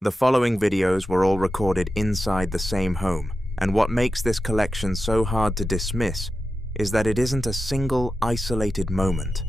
The following videos were all recorded inside the same home, and what makes this collection so hard to dismiss is that it isn't a single isolated moment.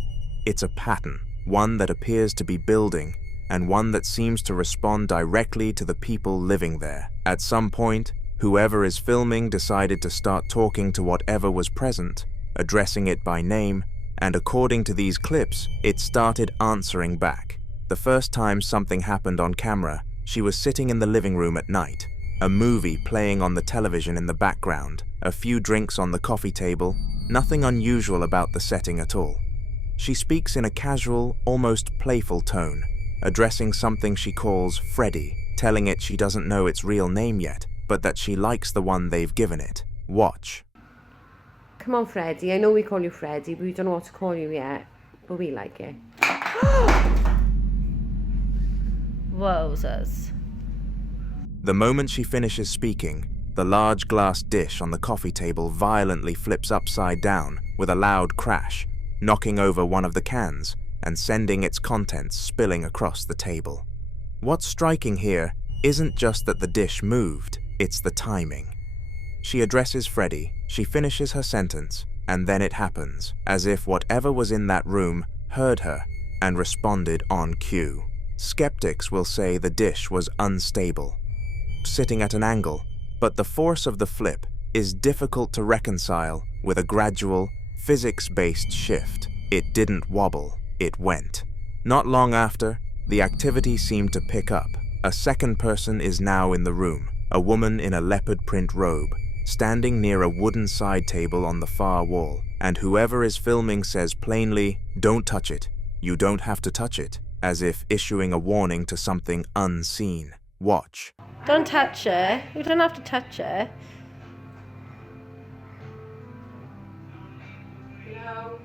It's a pattern, one that appears to be building, and one that seems to respond directly to the people living there. At some point, whoever is filming decided to start talking to whatever was present, addressing it by name, and according to these clips, it started answering back. The first time something happened on camera, she was sitting in the living room at night, a movie playing on the television in the background, a few drinks on the coffee table, nothing unusual about the setting at all. She speaks in a casual, almost playful tone, addressing something she calls Freddy, telling it she doesn't know its real name yet, but that she likes the one they've given it. Watch. Come on, Freddy. I know we call you Freddy, but we don't know what to call you yet. But we like it. Wowzers. The moment she finishes speaking, the large glass dish on the coffee table violently flips upside down with a loud crash, knocking over one of the cans and sending its contents spilling across the table. What's striking here isn't just that the dish moved, it's the timing. She addresses Freddy, she finishes her sentence, and then it happens, as if whatever was in that room heard her and responded on cue. Skeptics will say the dish was unstable, sitting at an angle, but the force of the flip is difficult to reconcile with a gradual, physics-based shift. It didn't wobble, it went. Not long after, the activity seemed to pick up. A second person is now in the room, a woman in a leopard print robe, standing near a wooden side table on the far wall, and whoever is filming says plainly, "Don't touch it. You don't have to touch it," as if issuing a warning to something unseen. Watch. Don't touch it. You don't have to touch it. No.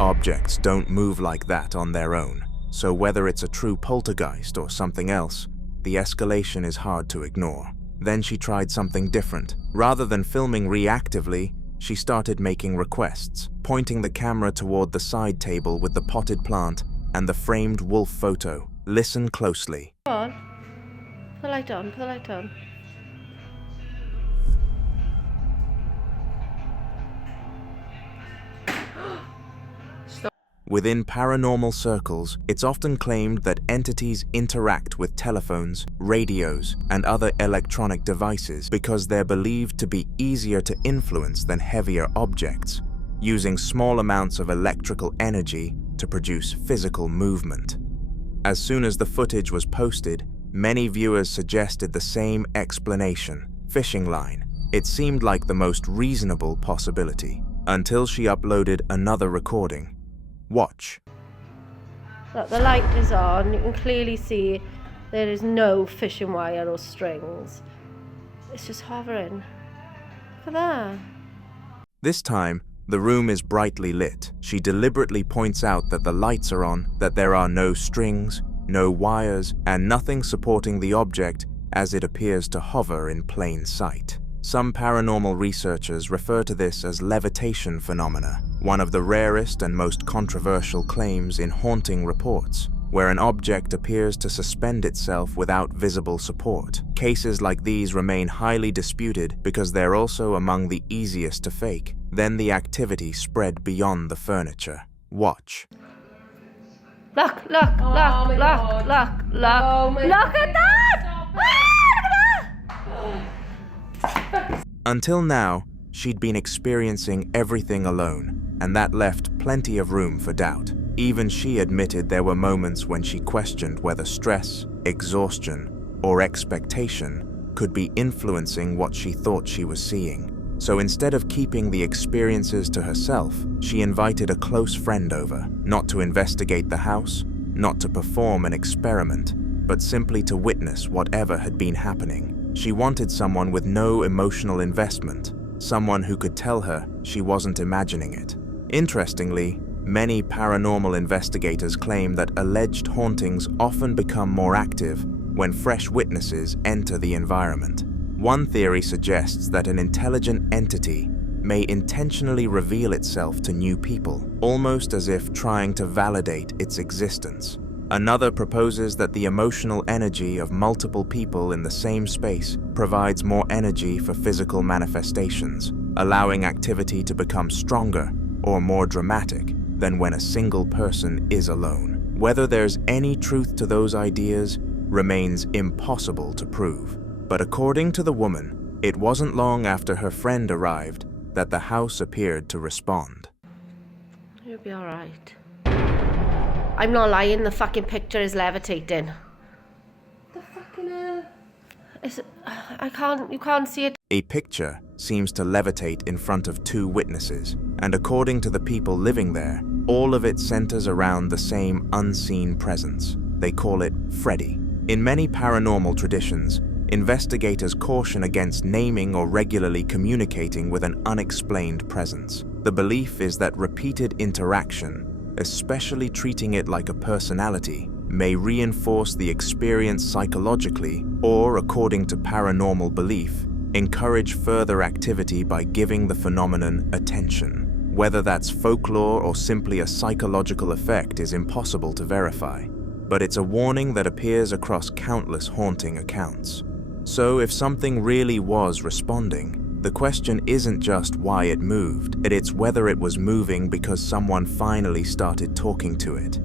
Objects don't move like that on their own, so whether it's a true poltergeist or something else, the escalation is hard to ignore. Then she tried something different. Rather than filming reactively, she started making requests, pointing the camera toward the side table with the potted plant and the framed wolf photo. Listen closely. Come on. Put the light on, put the light on. Within paranormal circles, it's often claimed that entities interact with telephones, radios, and other electronic devices because they're believed to be easier to influence than heavier objects, using small amounts of electrical energy to produce physical movement. As soon as the footage was posted, many viewers suggested the same explanation: fishing line. It seemed like the most reasonable possibility, until she uploaded another recording. Watch. Look, the light is on. You can clearly see there is no fishing wire or strings. It's just hovering. Look at that. This time, the room is brightly lit. She deliberately points out that the lights are on, that there are no strings, no wires, and nothing supporting the object as it appears to hover in plain sight. Some paranormal researchers refer to this as levitation phenomena, one of the rarest and most controversial claims in haunting reports, where an object appears to suspend itself without visible support. Cases like these remain highly disputed because they're also among the easiest to fake. Then the activity spread beyond the furniture. Watch. Look, look, Oh look, my look, God. look, look. Oh my Look at that! Stop it. Ah, look at that! Until now, she'd been experiencing everything alone, and that left plenty of room for doubt. Even she admitted there were moments when she questioned whether stress, exhaustion, or expectation could be influencing what she thought she was seeing. So instead of keeping the experiences to herself, she invited a close friend over, not to investigate the house, not to perform an experiment, but simply to witness whatever had been happening. She wanted someone with no emotional investment, someone who could tell her she wasn't imagining it. Interestingly, many paranormal investigators claim that alleged hauntings often become more active when fresh witnesses enter the environment. One theory suggests that an intelligent entity may intentionally reveal itself to new people, almost as if trying to validate its existence. Another proposes that the emotional energy of multiple people in the same space provides more energy for physical manifestations, allowing activity to become stronger or more dramatic than when a single person is alone. Whether there's any truth to those ideas remains impossible to prove. But according to the woman, it wasn't long after her friend arrived that the house appeared to respond. You'll be alright. I'm not lying, the fucking picture is levitating. The fucking hell? You can't see it. A picture seems to levitate in front of two witnesses, and according to the people living there, all of it centers around the same unseen presence. They call it Freddy. In many paranormal traditions, investigators caution against naming or regularly communicating with an unexplained presence. The belief is that repeated interaction, especially treating it like a personality, may reinforce the experience psychologically or, according to paranormal belief, encourage further activity by giving the phenomenon attention. Whether that's folklore or simply a psychological effect is impossible to verify, but it's a warning that appears across countless haunting accounts. So if something really was responding, the question isn't just why it moved, it's whether it was moving because someone finally started talking to it.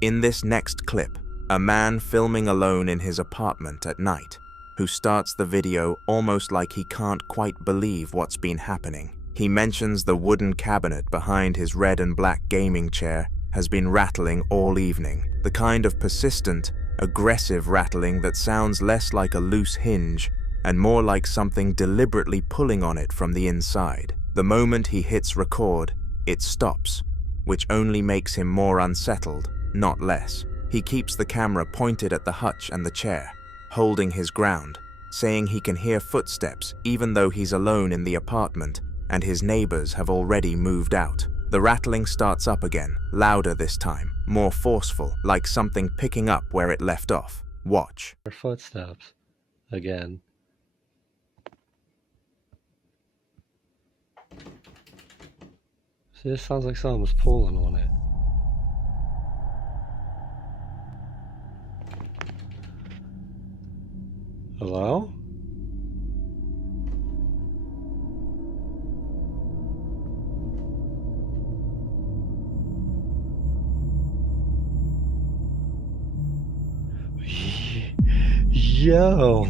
In this next clip, a man filming alone in his apartment at night, who starts the video almost like he can't quite believe what's been happening. He mentions the wooden cabinet behind his red and black gaming chair has been rattling all evening, the kind of persistent, aggressive rattling that sounds less like a loose hinge and more like something deliberately pulling on it from the inside. The moment he hits record, it stops, which only makes him more unsettled, not less. He keeps the camera pointed at the hutch and the chair, holding his ground, saying he can hear footsteps even though he's alone in the apartment and his neighbors have already moved out. The rattling starts up again, louder this time, more forceful, like something picking up where it left off. Watch. Footsteps again. See, this sounds like someone was pulling on it. Hello? Yo.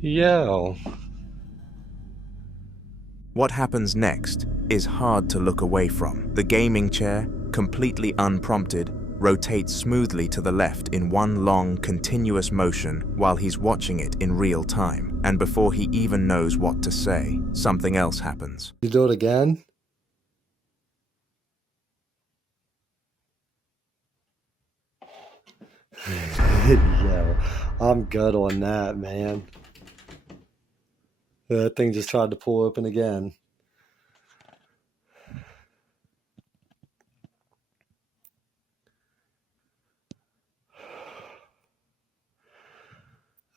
Yo. What happens next is hard to look away from. The gaming chair, completely unprompted, rotates smoothly to the left in one long, continuous motion while he's watching it in real time. And before he even knows what to say, something else happens. You do it again? Yo, I'm good on that, man. That thing just tried to pull open again.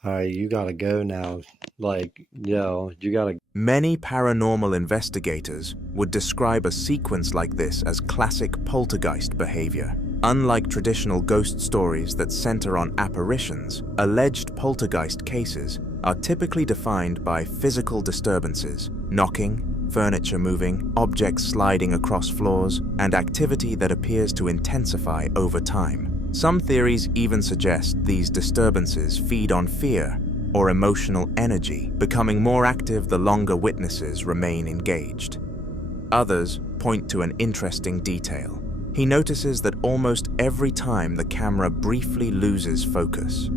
Alright, you gotta go now. Like, yo, you gotta... Many paranormal investigators would describe a sequence like this as classic poltergeist behavior. Unlike traditional ghost stories that center on apparitions, alleged poltergeist cases are typically defined by physical disturbances, knocking, furniture moving, objects sliding across floors, and activity that appears to intensify over time. Some theories even suggest these disturbances feed on fear or emotional energy, becoming more active the longer witnesses remain engaged. Others point to an interesting detail. He notices that almost every time the camera briefly loses focus,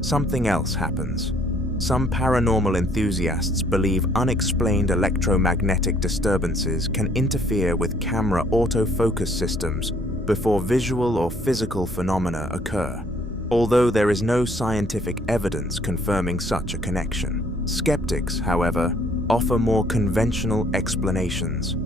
something else happens. Some paranormal enthusiasts believe unexplained electromagnetic disturbances can interfere with camera autofocus systems before visual or physical phenomena occur. Although there is no scientific evidence confirming such a connection. Skeptics, however, offer more conventional explanations.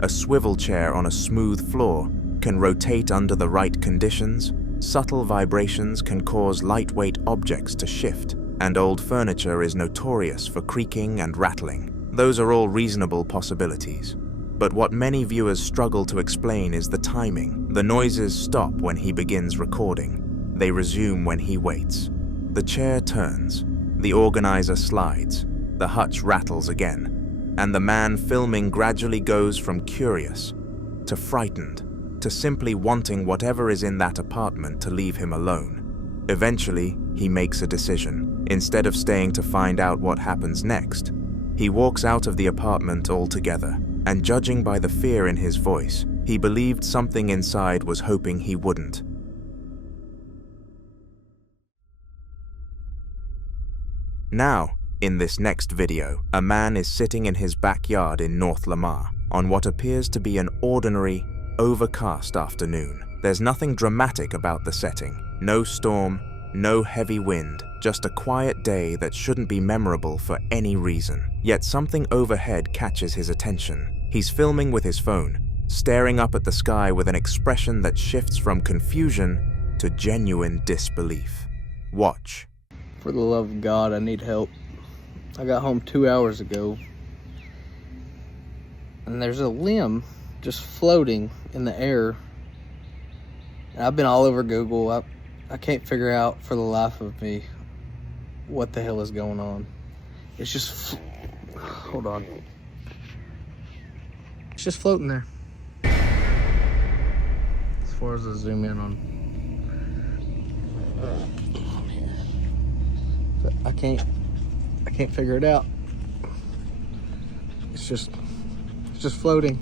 A swivel chair on a smooth floor can rotate under the right conditions, subtle vibrations can cause lightweight objects to shift, and old furniture is notorious for creaking and rattling. Those are all reasonable possibilities. But what many viewers struggle to explain is the timing. The noises stop when he begins recording. They resume when he waits. The chair turns. The organizer slides. The hutch rattles again. And the man filming gradually goes from curious to frightened to simply wanting whatever is in that apartment to leave him alone. Eventually, he makes a decision. Instead of staying to find out what happens next, he walks out of the apartment altogether, and judging by the fear in his voice, he believed something inside was hoping he wouldn't. Now, in this next video, a man is sitting in his backyard in North Lamar on what appears to be an ordinary, overcast afternoon. There's nothing dramatic about the setting. No storm, no heavy wind, just a quiet day that shouldn't be memorable for any reason. Yet something overhead catches his attention. He's filming with his phone, staring up at the sky with an expression that shifts from confusion to genuine disbelief. Watch. For the love of God, I need help. I got home 2 hours ago, and there's a limb just floating in the air. And I've been all over Google. I can't figure out for the life of me what the hell is going on. It's just, hold on. It's just floating there. As far as I zoom in on here. But I can't figure it out. It's just floating.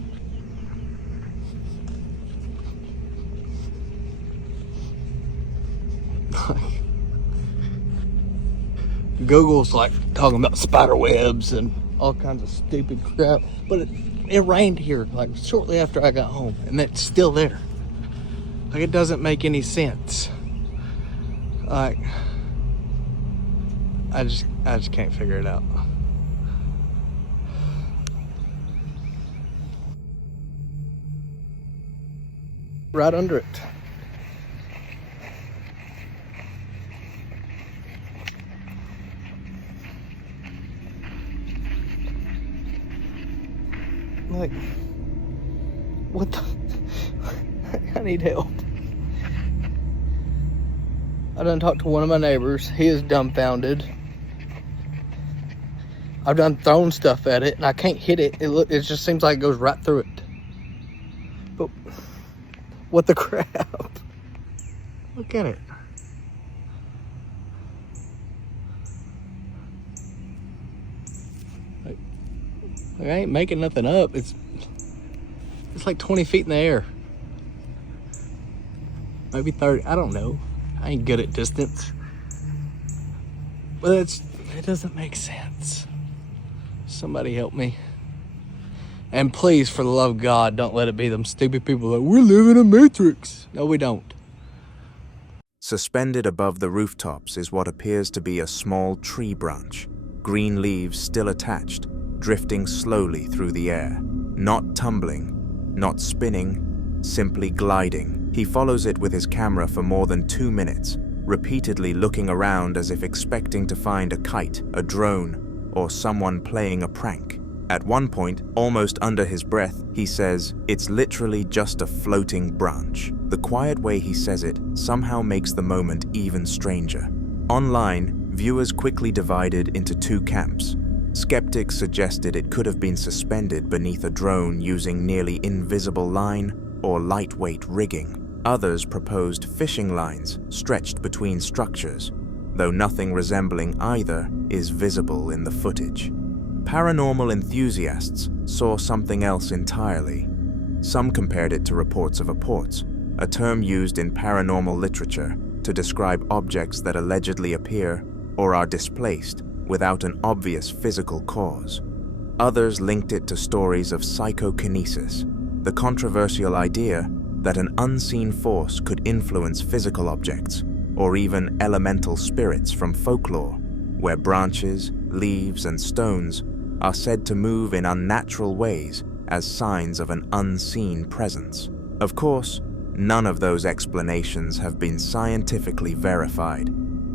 Google's like talking about spider webs and all kinds of stupid crap, but it rained here like shortly after I got home, and it's still there. Like, it doesn't make any sense. Like, I just can't figure it out. Right under it. Like, what the? I need help. I done talked to one of my neighbors. He is dumbfounded. I've done thrown stuff at it, and I can't hit it. It just seems like it goes right through it. But what the crap? Look at it. Like, I ain't making nothing up. It's like 20 feet in the air. Maybe 30. I don't know. I ain't good at distance. But it doesn't make sense. Somebody help me. And please, for the love of God, don't let it be them stupid people that we're living in a matrix. No, we don't. Suspended above the rooftops is what appears to be a small tree branch, green leaves still attached, drifting slowly through the air. Not tumbling, not spinning, simply gliding. He follows it with his camera for more than 2 minutes, repeatedly looking around as if expecting to find a kite, a drone, or someone playing a prank. At one point, almost under his breath, he says, "It's literally just a floating branch." The quiet way he says it somehow makes the moment even stranger. Online, viewers quickly divided into 2 camps. Skeptics suggested it could have been suspended beneath a drone using nearly invisible line or lightweight rigging. Others proposed fishing lines stretched between structures, though nothing resembling either is visible in the footage. Paranormal enthusiasts saw something else entirely. Some compared it to reports of apports, a term used in paranormal literature to describe objects that allegedly appear or are displaced without an obvious physical cause. Others linked it to stories of psychokinesis, the controversial idea that an unseen force could influence physical objects, or even elemental spirits from folklore, where branches, leaves, and stones are said to move in unnatural ways as signs of an unseen presence. Of course, none of those explanations have been scientifically verified,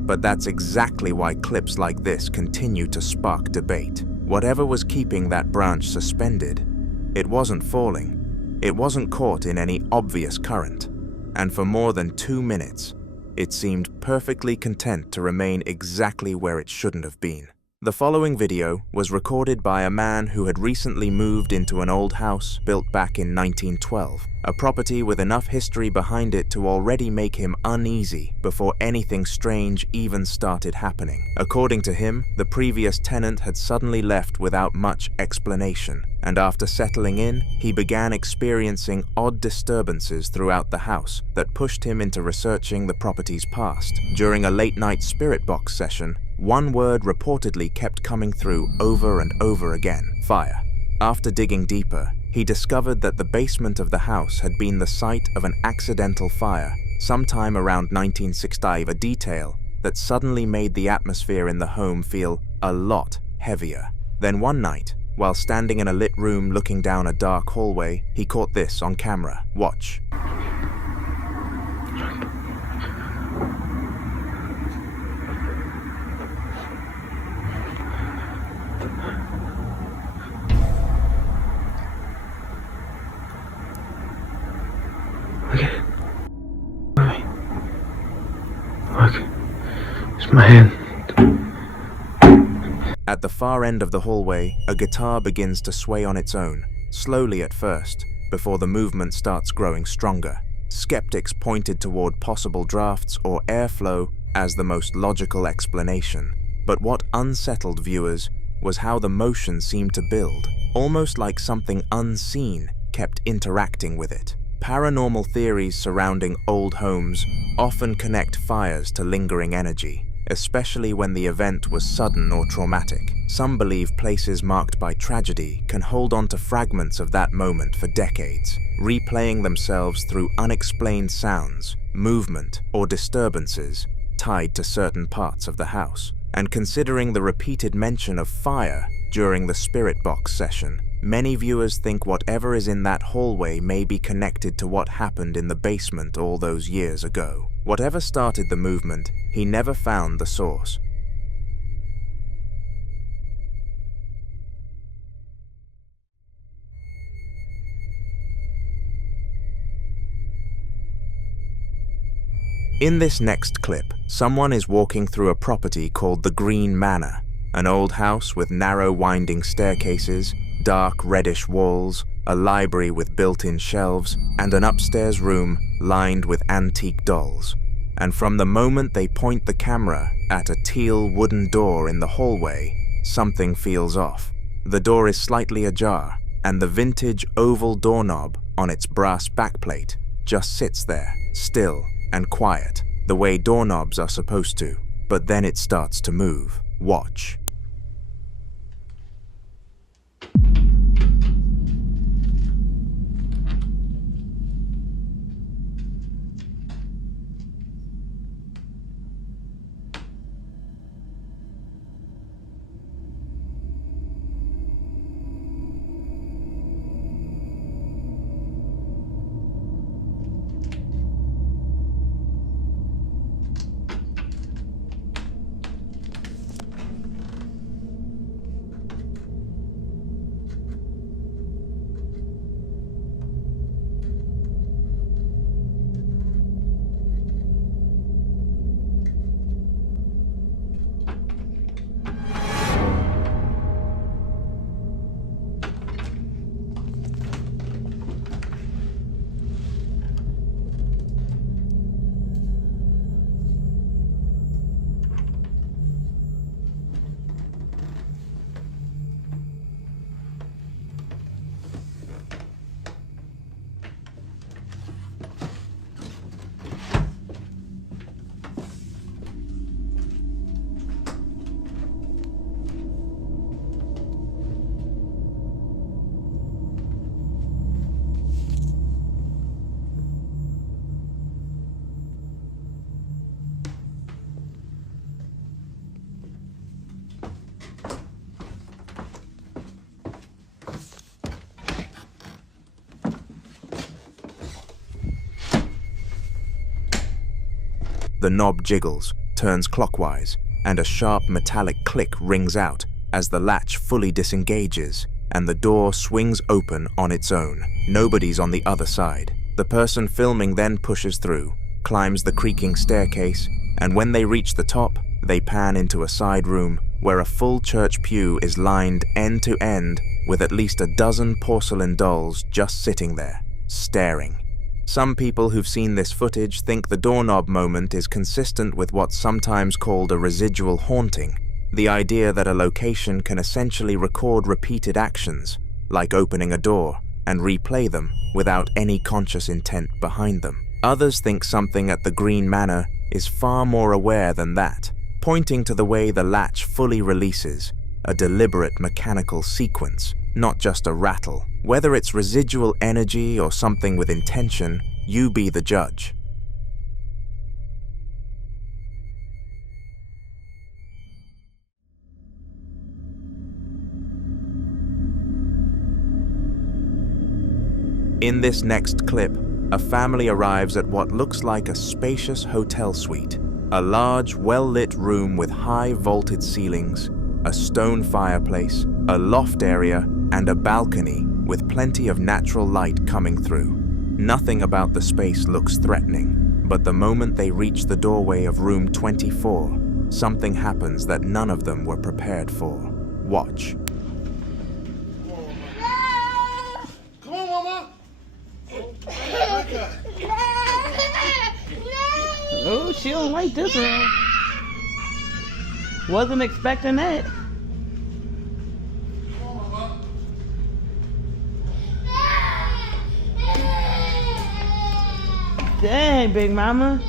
But that's exactly why clips like this continue to spark debate. Whatever was keeping that branch suspended, it wasn't falling. It wasn't caught in any obvious current. And for more than 2 minutes, it seemed perfectly content to remain exactly where it shouldn't have been. The following video was recorded by a man who had recently moved into an old house built back in 1912, a property with enough history behind it to already make him uneasy before anything strange even started happening. According to him, the previous tenant had suddenly left without much explanation, and after settling in, he began experiencing odd disturbances throughout the house that pushed him into researching the property's past. During a late-night spirit box session, one word reportedly kept coming through over and over again: fire. After digging deeper, he discovered that the basement of the house had been the site of an accidental fire sometime around 1965, a detail that suddenly made the atmosphere in the home feel a lot heavier. Then one night, while standing in a lit room looking down a dark hallway, he caught this on camera. Watch. Look, it's my hand. At the far end of the hallway, a guitar begins to sway on its own, slowly at first, before the movement starts growing stronger. Skeptics pointed toward possible drafts or airflow as the most logical explanation, but what unsettled viewers was how the motion seemed to build, almost like something unseen kept interacting with it. Paranormal theories surrounding old homes often connect fires to lingering energy, especially when the event was sudden or traumatic. Some believe places marked by tragedy can hold on to fragments of that moment for decades, replaying themselves through unexplained sounds, movement, or disturbances tied to certain parts of the house. And considering the repeated mention of fire during the spirit box session, many viewers think whatever is in that hallway may be connected to what happened in the basement all those years ago. Whatever started the movement, he never found the source. In this next clip, someone is walking through a property called the Green Manor, an old house with narrow winding staircases, dark reddish walls, a library with built-in shelves, and an upstairs room lined with antique dolls. And from the moment they point the camera at a teal wooden door in the hallway, something feels off. The door is slightly ajar, and the vintage oval doorknob on its brass backplate just sits there, still and quiet, the way doorknobs are supposed to. But then it starts to move. Watch. The knob jiggles, turns clockwise, and a sharp metallic click rings out as the latch fully disengages and the door swings open on its own. Nobody's on the other side. The person filming then pushes through, climbs the creaking staircase, and when they reach the top, they pan into a side room where a full church pew is lined end to end with at least a dozen porcelain dolls just sitting there, staring. Some people who've seen this footage think the doorknob moment is consistent with what's sometimes called a residual haunting, the idea that a location can essentially record repeated actions, like opening a door, and replay them without any conscious intent behind them. Others think something at the Green Manor is far more aware than that, pointing to the way the latch fully releases, a deliberate mechanical sequence, not just a rattle. Whether it's residual energy or something with intention, you be the judge. In this next clip, a family arrives at what looks like a spacious hotel suite. A large, well-lit room with high vaulted ceilings, a stone fireplace, a loft area, and a balcony with plenty of natural light coming through. Nothing about the space looks threatening, but the moment they reach the doorway of room 24, something happens that none of them were prepared for. Watch. Come on, Mama! Oh, she don't like this one. Wasn't expecting that. Dang, Big Mama.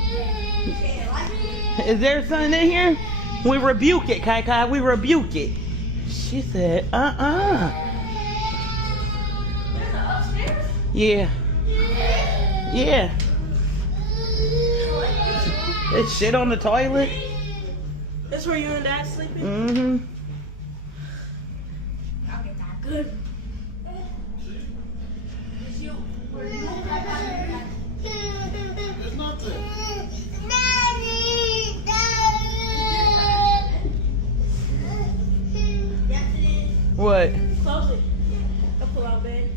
Is there something in here? We rebuke it, Kai Kai. We rebuke it. She said, Yeah. Yeah. It's shit on the toilet. That's where you and Dad sleeping? Mm-hmm. I'll get that good. There's nothing. What? Close it. I'll pull out bed.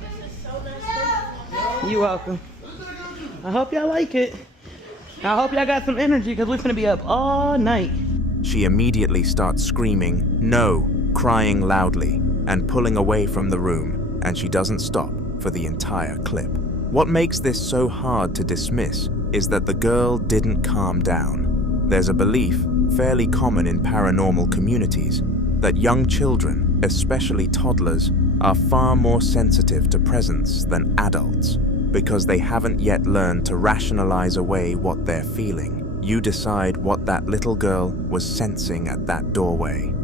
This is so nice. You welcome. I hope y'all like it. I hope y'all got some energy because we're gonna be up all night. She immediately starts screaming, no, crying loudly, and pulling away from the room, and she doesn't stop for the entire clip. What makes this so hard to dismiss is that the girl didn't calm down. There's a belief, fairly common in paranormal communities, that young children, especially toddlers, are far more sensitive to presence than adults because they haven't yet learned to rationalize away what they're feeling. You decide what that little girl was sensing at that doorway.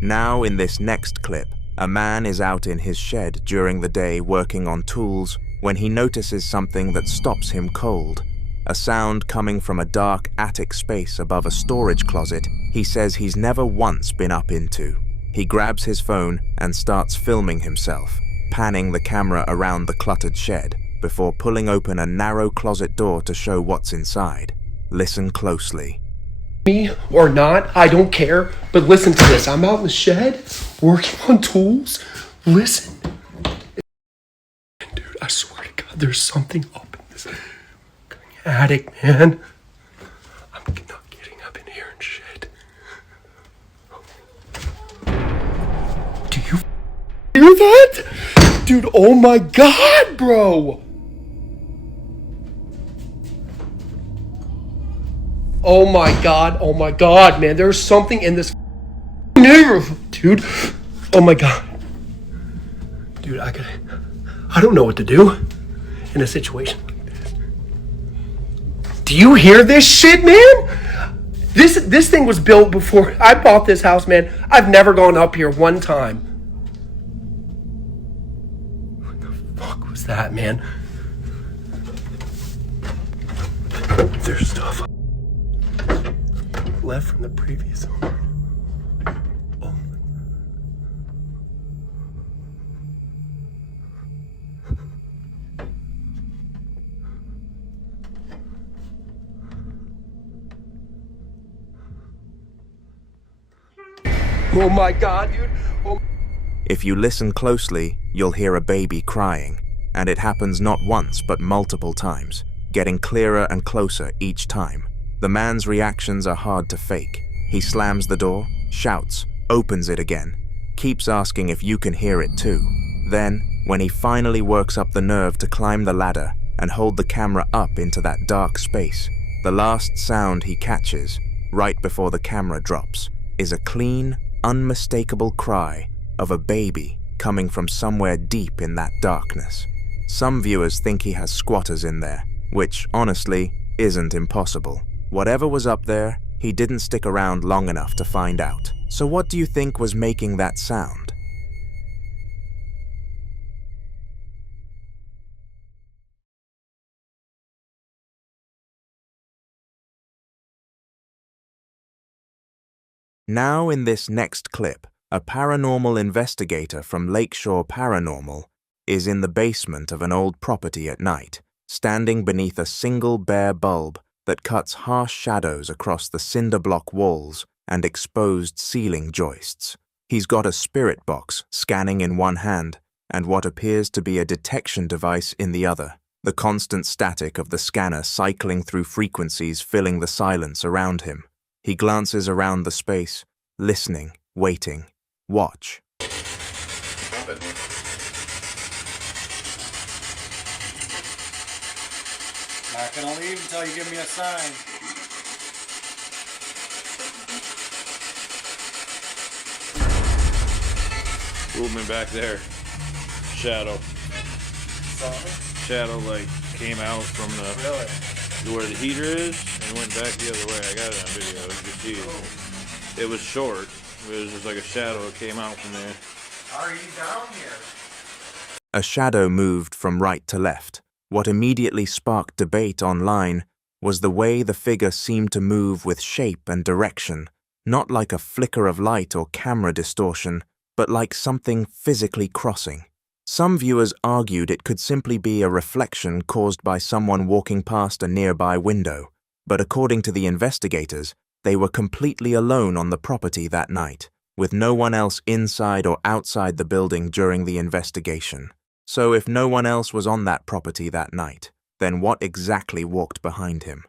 Now in this next clip, a man is out in his shed during the day working on tools when he notices something that stops him cold. A sound coming from a dark attic space above a storage closet he says he's never once been up into. He grabs his phone and starts filming himself, panning the camera around the cluttered shed before pulling open a narrow closet door to show what's inside. Listen closely. Me or not, I don't care, but listen to this. I'm out in the shed working on tools. Listen. Dude, I swear to God, there's something up in this attic, man. I'm not getting up in here and shit. Do you hear that? Dude, oh my God, bro. Oh my God, man. There's something in this neighborhood, dude. Oh my God. Dude, I don't know what to do in a situation like this. Do you hear this shit, man? This thing was built before I bought this house, man. I've never gone up here one time. What the fuck was that, man? There's stuff. left from the previous owner. Oh. Oh my God, dude. Oh. If you listen closely, you'll hear a baby crying, and it happens not once but multiple times, getting clearer and closer each time. The man's reactions are hard to fake. He slams the door, shouts, opens it again, keeps asking if you can hear it too. Then, when he finally works up the nerve to climb the ladder and hold the camera up into that dark space, the last sound he catches, right before the camera drops, is a clean, unmistakable cry of a baby coming from somewhere deep in that darkness. Some viewers think he has squatters in there, which, honestly, isn't impossible. Whatever was up there, he didn't stick around long enough to find out. So what do you think was making that sound? Now in this next clip, a paranormal investigator from Lakeshore Paranormal is in the basement of an old property at night, standing beneath a single bare bulb that cuts harsh shadows across the cinder block walls and exposed ceiling joists. He's got a spirit box scanning in one hand and what appears to be a detection device in the other, the constant static of the scanner cycling through frequencies filling the silence around him. He glances around the space, listening, waiting. Watch. Not gonna leave until you give me a sign. Movement back there. Shadow. Saw me? Shadow like came out from the where the heater is and went back the other way. I got it on video. You can see it. It was short. It was just like a shadow that came out from there. Are you down here? A shadow moved from right to left. What immediately sparked debate online was the way the figure seemed to move with shape and direction, not like a flicker of light or camera distortion, but like something physically crossing. Some viewers argued it could simply be a reflection caused by someone walking past a nearby window, but according to the investigators, they were completely alone on the property that night, with no one else inside or outside the building during the investigation. So if no one else was on that property that night, then what exactly walked behind him?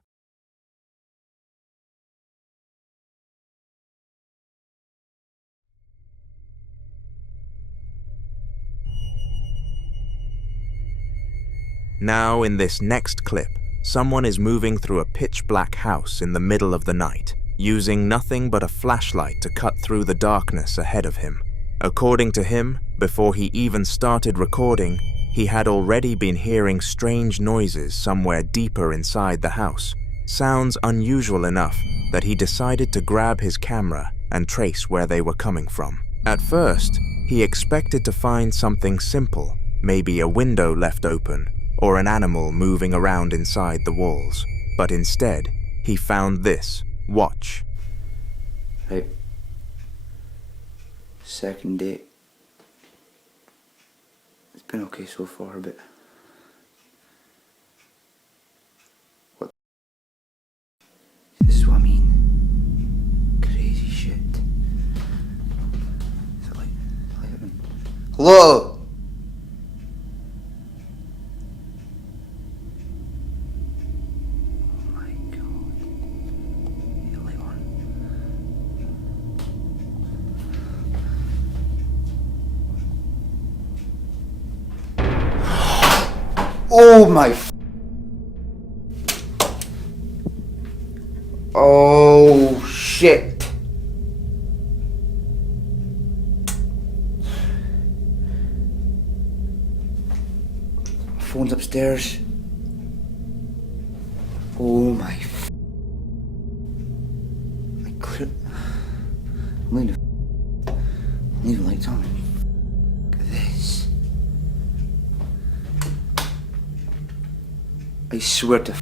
Now in this next clip, someone is moving through a pitch-black house in the middle of the night, using nothing but a flashlight to cut through the darkness ahead of him. According to him, before he even started recording, he had already been hearing strange noises somewhere deeper inside the house, sounds unusual enough that he decided to grab his camera and trace where they were coming from. At first, he expected to find something simple, maybe a window left open, or an animal moving around inside the walls. But instead, he found this. Watch. Right. Second date. It's been okay so far, but... What? This is what I mean. Crazy shit. Is it like... Hello? Oh my... Oh shit. My phone's upstairs. Oh my... I couldn't... I'm leaving lights on. Look at this. I swear to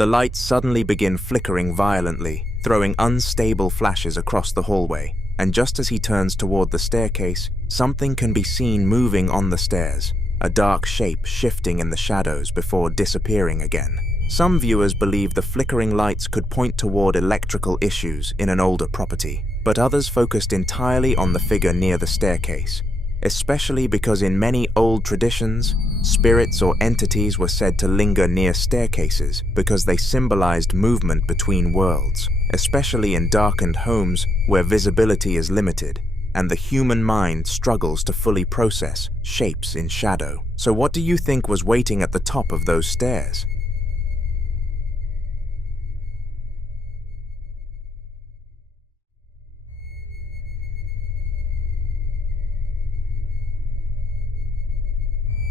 The lights suddenly begin flickering violently, throwing unstable flashes across the hallway, and just as he turns toward the staircase, something can be seen moving on the stairs, a dark shape shifting in the shadows before disappearing again. Some viewers believe the flickering lights could point toward electrical issues in an older property, but others focused entirely on the figure near the staircase, especially because in many old traditions, spirits or entities were said to linger near staircases because they symbolized movement between worlds, especially in darkened homes where visibility is limited and the human mind struggles to fully process shapes in shadow. So what do you think was waiting at the top of those stairs?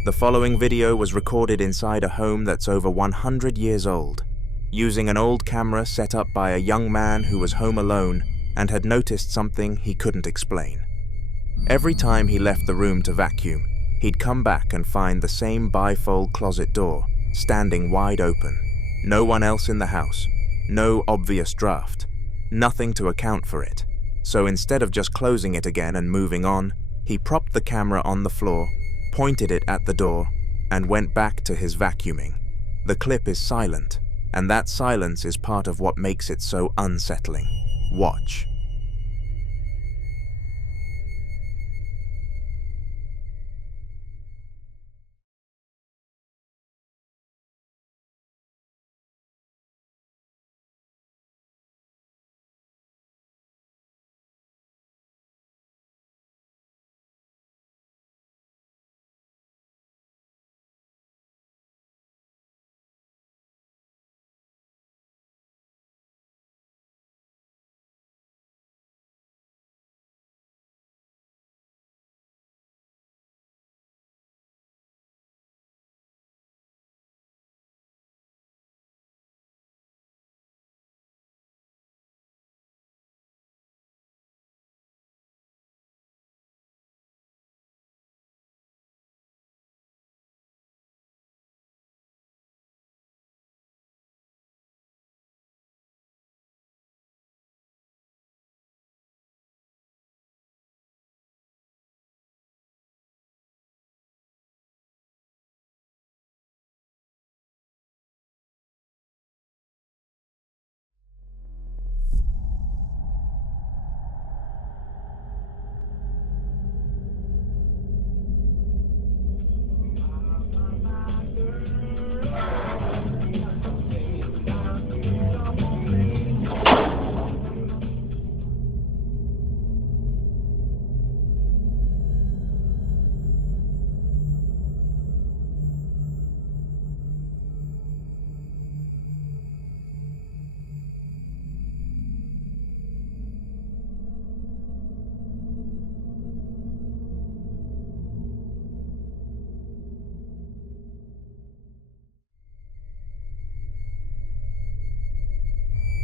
The following video was recorded inside a home that's over 100 years old, using an old camera set up by a young man who was home alone and had noticed something he couldn't explain. Every time he left the room to vacuum, he'd come back and find the same bifold closet door standing wide open. No one else in the house, no obvious draft, nothing to account for it. So instead of just closing it again and moving on, he propped the camera on the floor, pointed it at the door, and went back to his vacuuming. The clip is silent, and that silence is part of what makes it so unsettling. Watch.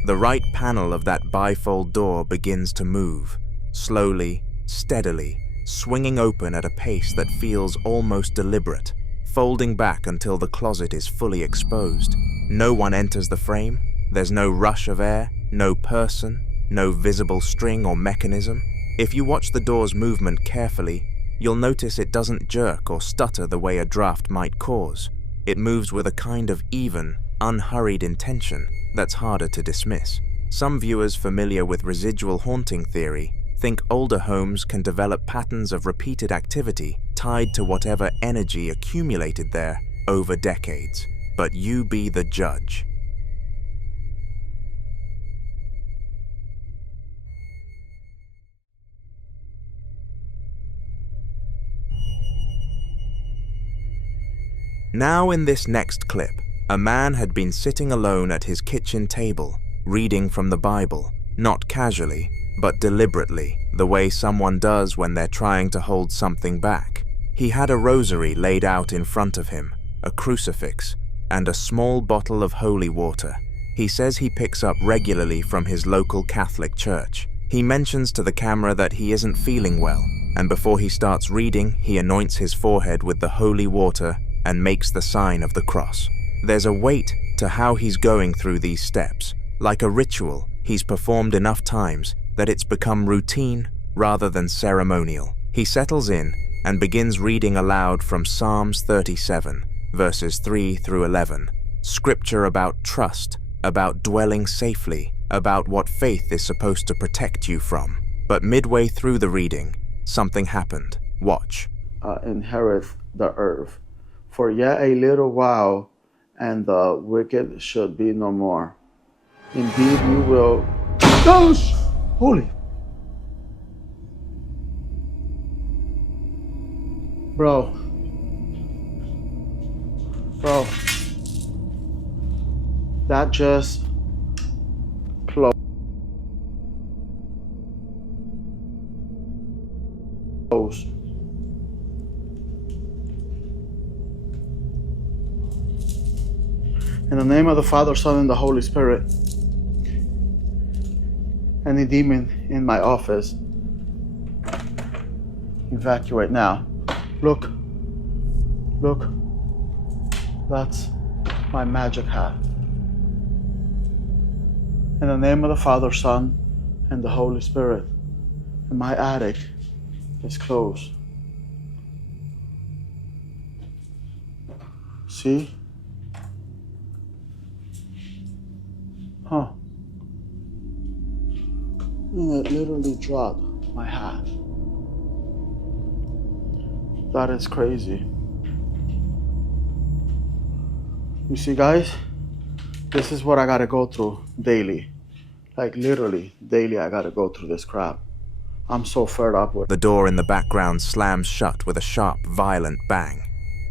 The right panel of that bifold door begins to move, slowly, steadily, swinging open at a pace that feels almost deliberate, folding back until the closet is fully exposed. No one enters the frame, there's no rush of air, no person, no visible string or mechanism. If you watch the door's movement carefully, you'll notice it doesn't jerk or stutter the way a draft might cause. It moves with a kind of even, unhurried intention that's harder to dismiss. Some viewers familiar with residual haunting theory think older homes can develop patterns of repeated activity tied to whatever energy accumulated there over decades. But you be the judge. Now in this next clip, a man had been sitting alone at his kitchen table, reading from the Bible, not casually, but deliberately, the way someone does when they're trying to hold something back. He had a rosary laid out in front of him, a crucifix, and a small bottle of holy water. He says he picks up regularly from his local Catholic church. He mentions to the camera that he isn't feeling well, and before he starts reading, he anoints his forehead with the holy water and makes the sign of the cross. There's a weight to how he's going through these steps. Like a ritual, he's performed enough times that it's become routine rather than ceremonial. He settles in and begins reading aloud from Psalms 37, verses 3 through 11. Scripture about trust, about dwelling safely, about what faith is supposed to protect you from. But midway through the reading, something happened. Watch. Inherit the earth. For yet a little while, and the wicked should be no more. Indeed, you will. Gosh! Holy. Bro. That just closed. In the name of the Father, Son, and the Holy Spirit, any demon in my office, evacuate now. Look, that's my magic hat. In the name of the Father, Son, and the Holy Spirit, and my attic is closed. See? Huh. And it literally dropped my hat. That is crazy. You see, guys, this is what I gotta go through daily. Like literally, daily I gotta go through this crap. I'm so fed up with it. The door in the background slams shut with a sharp, violent bang.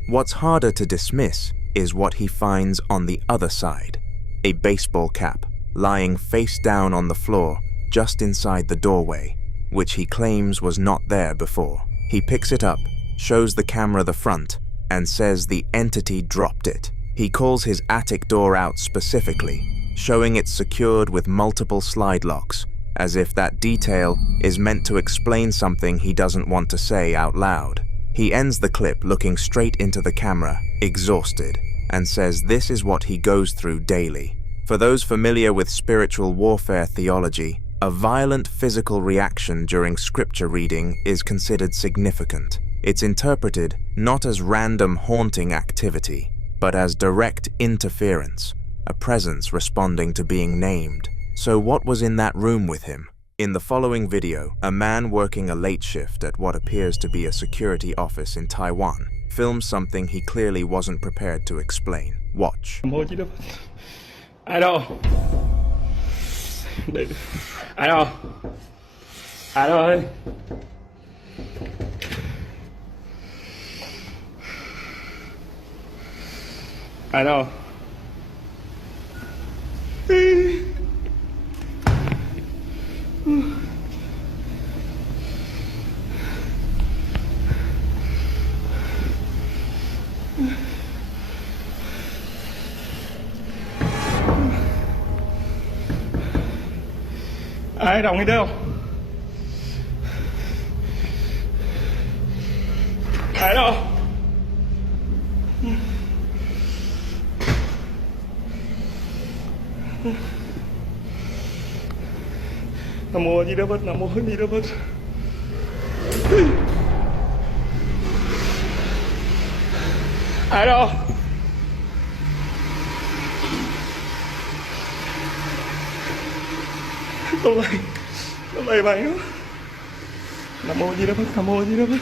What's harder to dismiss is what he finds on the other side. A baseball cap lying face down on the floor just inside the doorway, which he claims was not there before. He picks it up, shows the camera the front, and says the entity dropped it. He calls his attic door out specifically, showing it's secured with multiple slide locks, as if that detail is meant to explain something he doesn't want to say out loud. He ends the clip looking straight into the camera, exhausted, and says this is what he goes through daily. For those familiar with spiritual warfare theology, a violent physical reaction during scripture reading is considered significant. It's interpreted not as random haunting activity, but as direct interference, a presence responding to being named. So what was in that room with him? In the following video, a man working a late shift at what appears to be a security office in Taiwan films something he clearly wasn't prepared to explain. Watch. I know. I know. I know. I know. Ai đồng đi đâu? Ai đâu? Nam mô Di Đà Phật, Nam mô Di Đà Phật. Ai đâu? Tôi lầy mày nữa. Nam mô Di Đà Phật, Nam mô Di Đà Phật.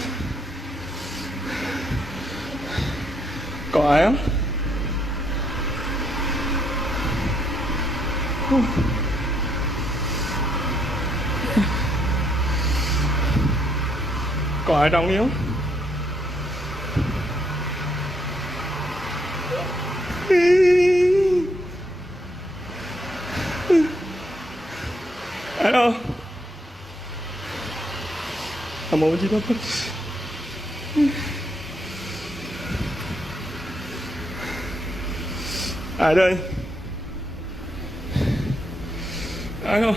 Có ai không? Có ai trong đi không? Ai đâu? Nam mô Di Đà Phật. Ai đây? Ai không?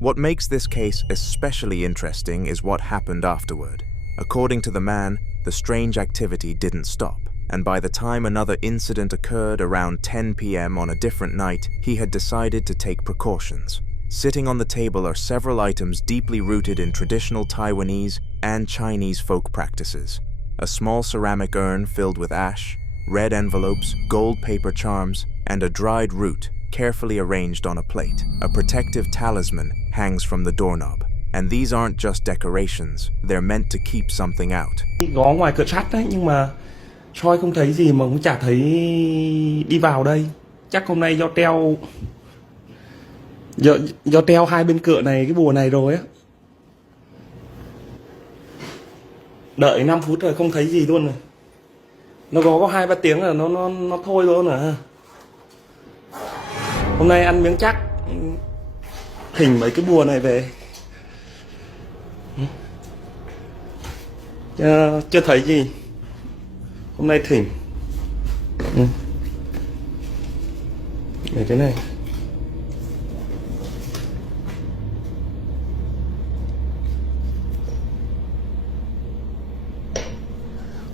What makes this case especially interesting is what happened afterward. According to the man, the strange activity didn't stop, and by the time another incident occurred around 10 p.m. on a different night, he had decided to take precautions. Sitting on the table are several items deeply rooted in traditional Taiwanese and Chinese folk practices. A small ceramic urn filled with ash, red envelopes, gold paper charms, and a dried root carefully arranged on a plate. A protective talisman hangs from the doorknob. And these aren't just decorations, they're meant to keep something out. Có ngoài cửa sắt đấy, nhưng mà soi không thấy gì mà cũng chả thấy đi vào đây. Chắc hôm nay do treo hai bên cửa này cái bùa này rồi á. Đợi 5 phút rồi không thấy gì luôn rồi. Nó có 2-3 tiếng là nó thôi luôn à. Hôm nay ăn miếng chắc thỉnh mấy cái bùa này về. Chưa thấy gì. Hôm nay thỉnh. Để cái này.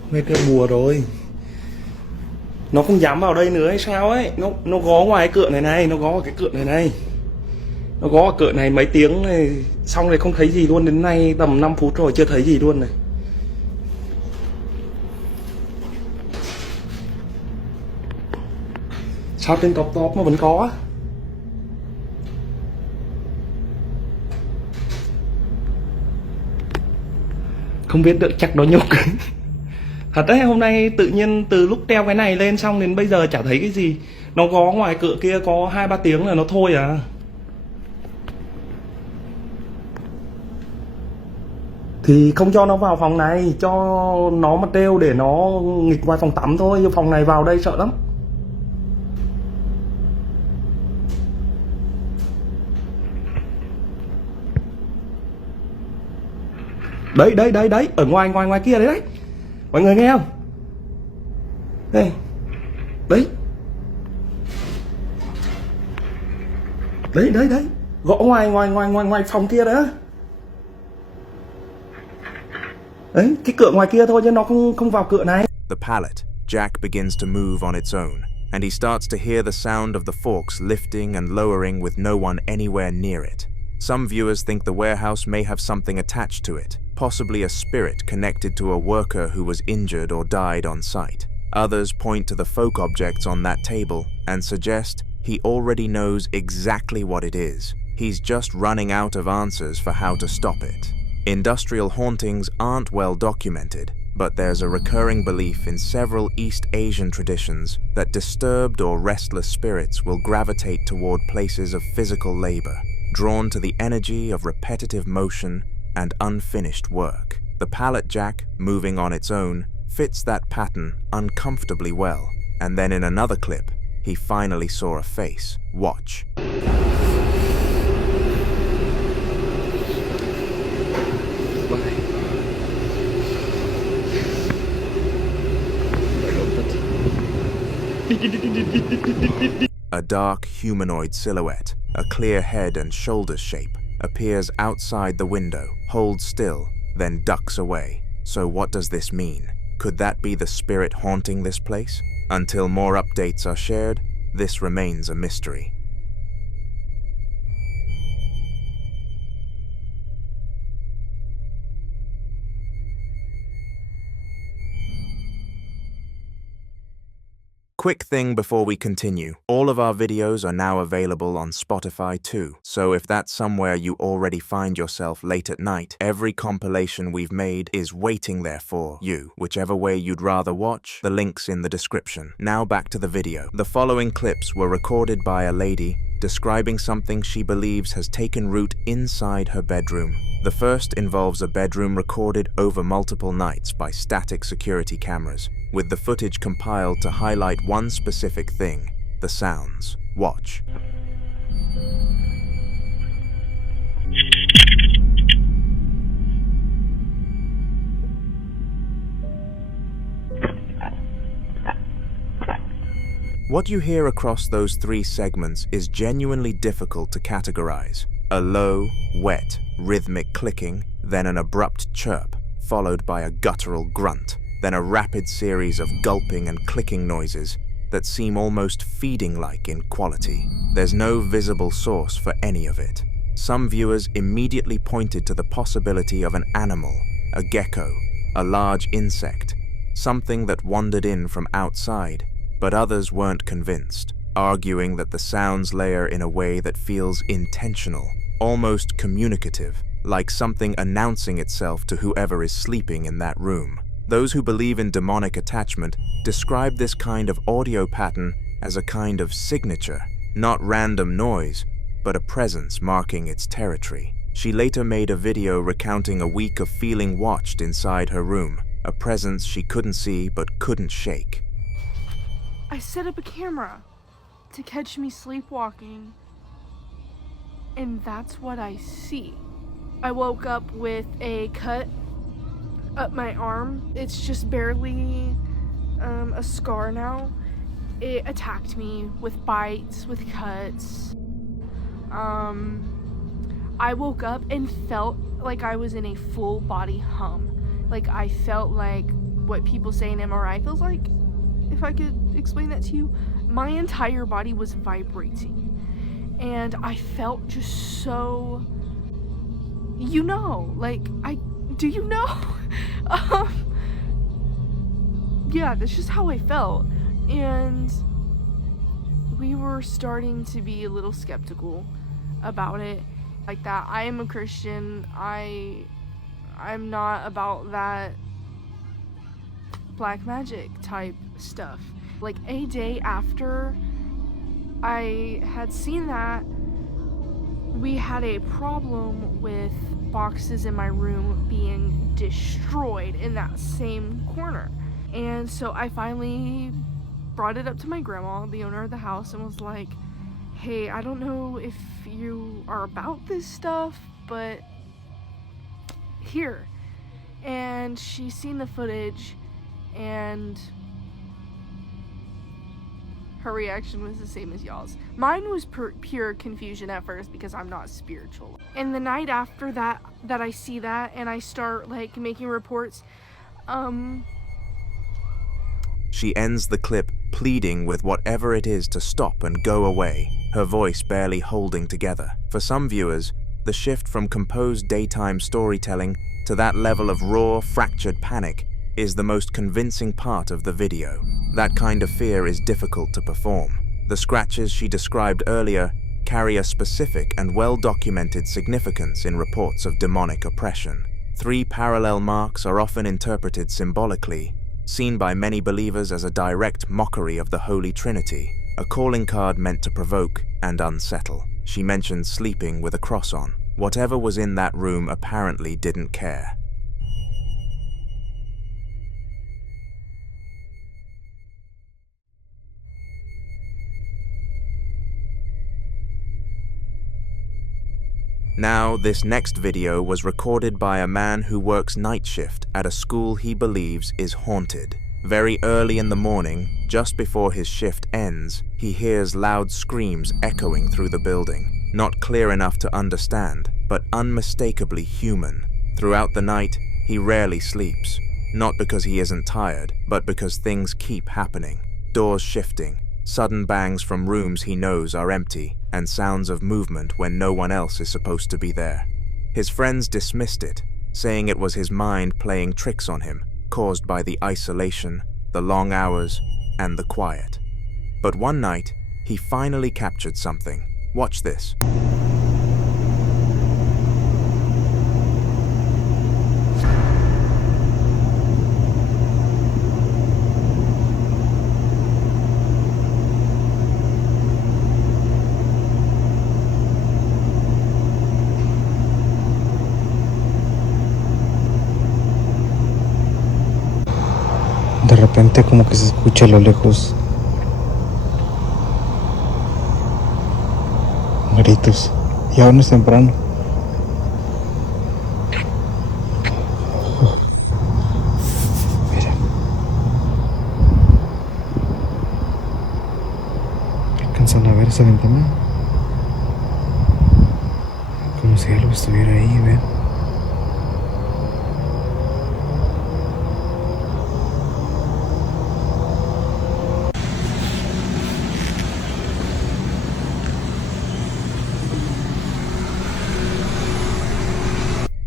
Hôm nay treo bùa rồi. Nó không dám vào đây nữa hay sao ấy. Nó gõ ngoài cái cửa này, nó gõ ở cái cửa này. Nó gõ ở cửa này mấy tiếng này, xong rồi không thấy gì luôn. Đến nay tầm 5 phút rồi chưa thấy gì luôn này. Sao trên top mà vẫn có á? Không biết được, chắc nó nhục. Thật đấy, hôm nay tự nhiên từ lúc treo cái này lên xong đến bây giờ chả thấy cái gì. Nó có ngoài cửa kia có 2-3 tiếng là nó thôi à. Thì không cho nó vào phòng này, cho nó mà treo để nó nghịch ngoài phòng tắm thôi. Nhưng phòng này vào đây sợ lắm. Đấy, ở ngoài kia đấy. Mọi người nghe không? Đây. Đấy. Gõ ngoài phòng kia đó. Đấy, cái cửa ngoài kia thôi chứ nó không vào cửa này. The pallet, Jack begins to move on its own, and he starts to hear the sound of the forks lifting and lowering with no one anywhere near it. Some viewers think the warehouse may have something attached to it, possibly a spirit connected to a worker who was injured or died on site. Others point to the folk objects on that table and suggest he already knows exactly what it is. He's just running out of answers for how to stop it. Industrial hauntings aren't well documented, but there's a recurring belief in several East Asian traditions that disturbed or restless spirits will gravitate toward places of physical labor, drawn to the energy of repetitive motion and unfinished work. The pallet jack, moving on its own, fits that pattern uncomfortably well. And then in another clip, he finally saw a face. Watch. A dark humanoid silhouette, a clear head and shoulders shape, appears outside the window, holds still, then ducks away. So what does this mean? Could that be the spirit haunting this place? Until more updates are shared, this remains a mystery. Quick thing before we continue, all of our videos are now available on Spotify too, so if that's somewhere you already find yourself late at night, every compilation we've made is waiting there for you. Whichever way you'd rather watch, the link's in the description. Now back to the video. The following clips were recorded by a lady describing something she believes has taken root inside her bedroom. The first involves a bedroom recorded over multiple nights by static security cameras, with the footage compiled to highlight one specific thing, the sounds. Watch. What you hear across those 3 segments is genuinely difficult to categorize. A low, wet, rhythmic clicking, then an abrupt chirp, followed by a guttural grunt, then a rapid series of gulping and clicking noises that seem almost feeding-like in quality. There's no visible source for any of it. Some viewers immediately pointed to the possibility of an animal, a gecko, a large insect, something that wandered in from outside, but others weren't convinced, arguing that the sounds layer in a way that feels intentional, almost communicative, like something announcing itself to whoever is sleeping in that room. Those who believe in demonic attachment describe this kind of audio pattern as a kind of signature, not random noise, but a presence marking its territory. She later made a video recounting a week of feeling watched inside her room, a presence she couldn't see but couldn't shake. I set up a camera to catch me sleepwalking, and that's what I see. I woke up with a cut up my arm. It's just barely a scar now. It attacked me with bites, with cuts. I woke up and felt like I was in a full body hum. Like I felt like what people say in MRI feels like, if I could explain that to you. My entire body was vibrating. And I felt just so, you know, like, do you know? Yeah, that's just how I felt. And we were starting to be a little skeptical about it. Like that, I am a Christian. I'm not about that black magic type stuff. Like a day after I had seen that, we had a problem with boxes in my room being destroyed in that same corner. And so I finally brought it up to my grandma, the owner of the house, and was like, hey, I don't know if you are about this stuff, but here. And she's seen the footage, and her reaction was the same as y'all's. Mine was pure confusion at first because I'm not spiritual. And the night after that I see that and I start like making reports, She ends the clip pleading with whatever it is to stop and go away, her voice barely holding together. For some viewers, the shift from composed daytime storytelling to that level of raw, fractured panic is the most convincing part of the video. That kind of fear is difficult to perform. The scratches she described earlier carry a specific and well-documented significance in reports of demonic oppression. 3 parallel marks are often interpreted symbolically, seen by many believers as a direct mockery of the Holy Trinity, a calling card meant to provoke and unsettle. She mentioned sleeping with a cross on. Whatever was in that room apparently didn't care. Now, this next video was recorded by a man who works night shift at a school he believes is haunted. Very early in the morning, just before his shift ends, he hears loud screams echoing through the building. Not clear enough to understand, but unmistakably human. Throughout the night, he rarely sleeps. Not because he isn't tired, but because things keep happening. Doors shifting, sudden bangs from rooms he knows are empty, and sounds of movement when no one else is supposed to be there. His friends dismissed it, saying it was his mind playing tricks on him, caused by the isolation, the long hours, and the quiet. But one night, he finally captured something. Watch this. De repente como que se escucha a lo lejos gritos y aún es temprano. Mira. alcanzan a ver esa ventana. Como si algo estuviera ahí, ¿ven?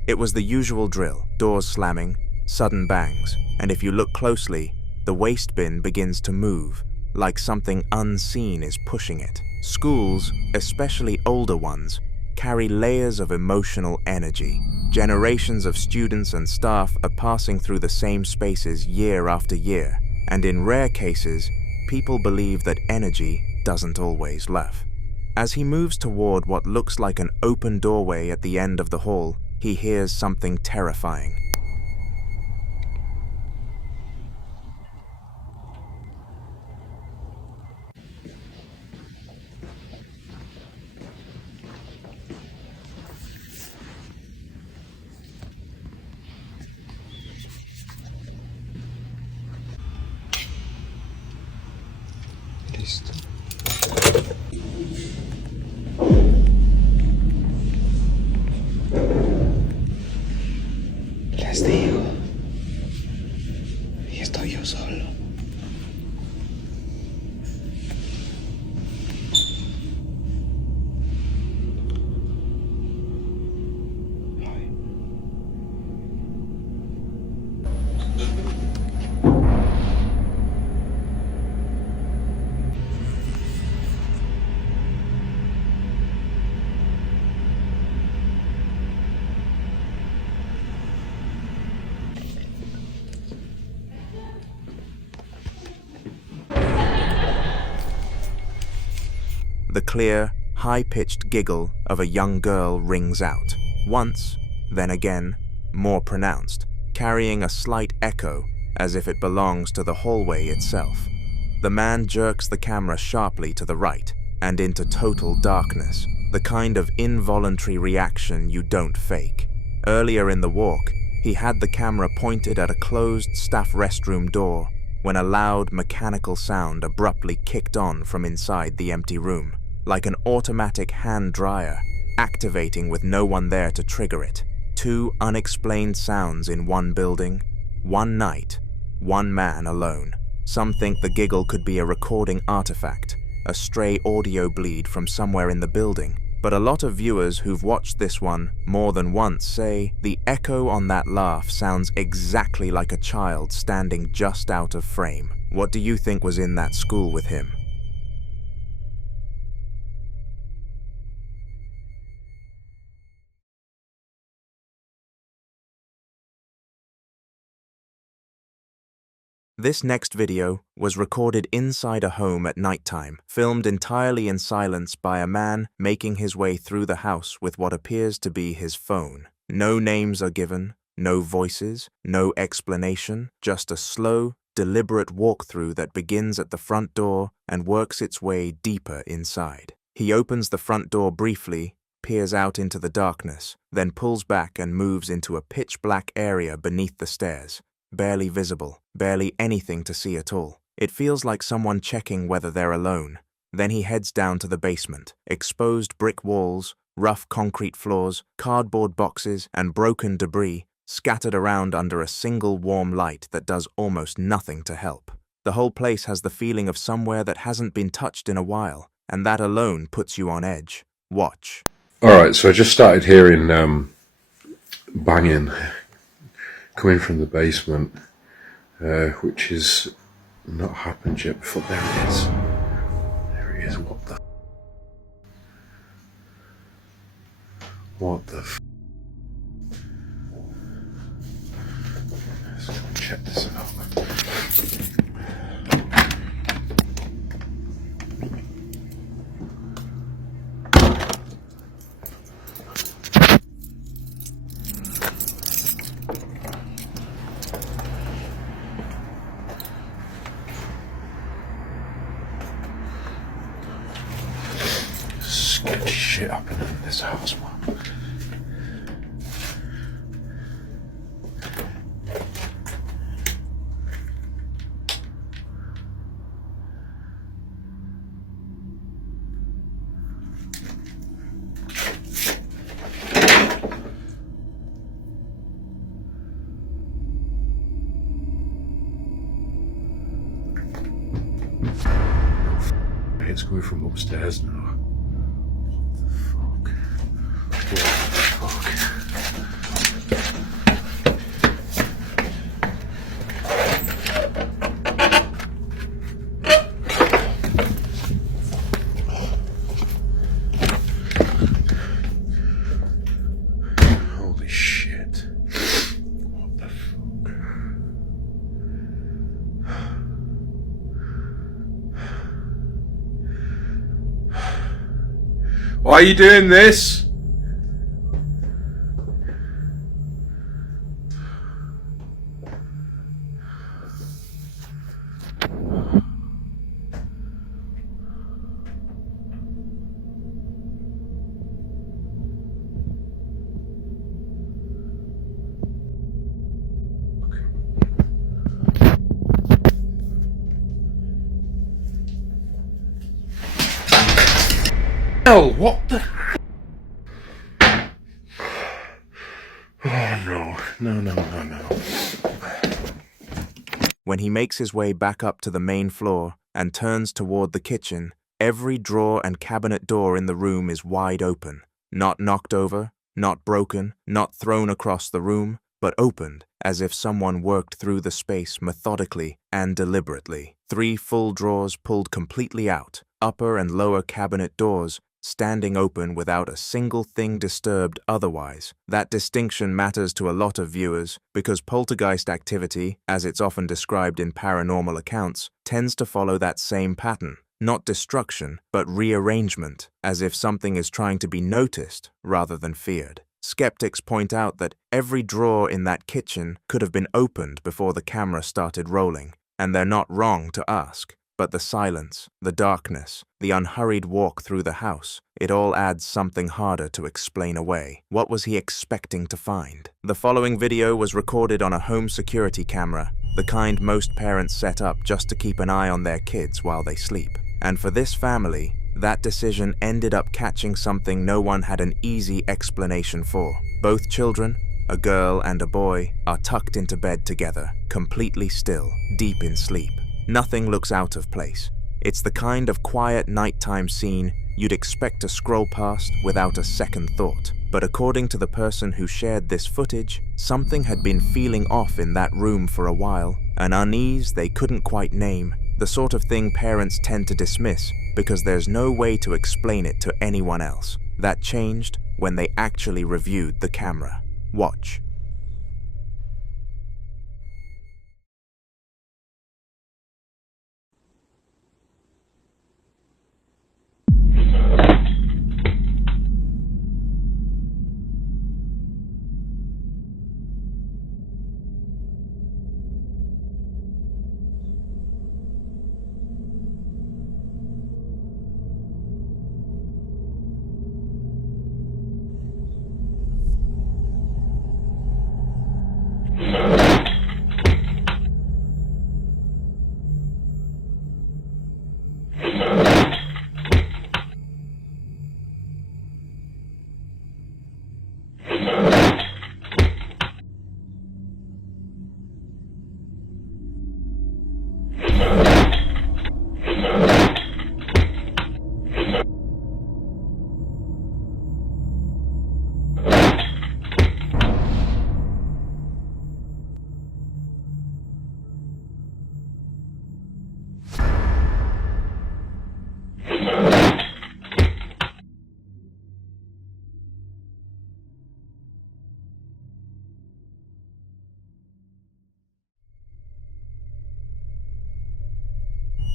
It was the usual drill, doors slamming, sudden bangs, and if you look closely, the waste bin begins to move, like something unseen is pushing it. Schools, especially older ones, carry layers of emotional energy. Generations of students and staff are passing through the same spaces year after year, and in rare cases, people believe that energy doesn't always laugh. As he moves toward what looks like an open doorway at the end of the hall, he hears something terrifying. Listo. Les digo. Y estoy yo solo. The clear, high-pitched giggle of a young girl rings out, once, then again, more pronounced, carrying a slight echo as if it belongs to the hallway itself. The man jerks the camera sharply to the right and into total darkness, the kind of involuntary reaction you don't fake. Earlier in the walk, he had the camera pointed at a closed staff restroom door when a loud mechanical sound abruptly kicked on from inside the empty room, like an automatic hand dryer, activating with no one there to trigger it. 2 unexplained sounds in one building, one night, one man alone. Some think the giggle could be a recording artifact, a stray audio bleed from somewhere in the building, but a lot of viewers who've watched this one more than once say the echo on that laugh sounds exactly like a child standing just out of frame. What do you think was in that school with him? This next video was recorded inside a home at nighttime, filmed entirely in silence by a man making his way through the house with what appears to be his phone. No names are given, no voices, no explanation, just a slow, deliberate walkthrough that begins at the front door and works its way deeper inside. He opens the front door briefly, peers out into the darkness, then pulls back and moves into a pitch-black area beneath the stairs. Barely visible, barely anything to see at all. It feels like someone checking whether they're alone. Then he heads down to the basement. Exposed brick walls, rough concrete floors, cardboard boxes, and broken debris scattered around under a single warm light that does almost nothing to help. The whole place has the feeling of somewhere that hasn't been touched in a while, and that alone puts you on edge. Watch. Alright, so I just started hearing banging coming from the basement, which has not happened yet before. There it is. There it is. What the? What the? Let's go and check this out. Sketchy shit happening in this house, man. It's coming from upstairs now. What the fuck? What the fuck? Holy shit. What the fuck? Why are you doing this? Hell, what the? Oh no, no. When he makes his way back up to the main floor and turns toward the kitchen, every drawer and cabinet door in the room is wide open, not knocked over, not broken, not thrown across the room, but opened as if someone worked through the space methodically and deliberately. 3 full drawers pulled completely out, upper and lower cabinet doors standing open without a single thing disturbed otherwise. That distinction matters to a lot of viewers because poltergeist activity, as it's often described in paranormal accounts, tends to follow that same pattern. Not destruction, but rearrangement, as if something is trying to be noticed rather than feared. Skeptics point out that every drawer in that kitchen could have been opened before the camera started rolling, and they're not wrong to ask. But the silence, the darkness, the unhurried walk through the house, it all adds something harder to explain away. What was he expecting to find? The following video was recorded on a home security camera, the kind most parents set up just to keep an eye on their kids while they sleep. And for this family, that decision ended up catching something no one had an easy explanation for. Both children, a girl and a boy, are tucked into bed together, completely still, deep in sleep. Nothing looks out of place. It's the kind of quiet nighttime scene you'd expect to scroll past without a second thought. But according to the person who shared this footage, something had been feeling off in that room for a while, an unease they couldn't quite name, the sort of thing parents tend to dismiss because there's no way to explain it to anyone else. That changed when they actually reviewed the camera. Watch.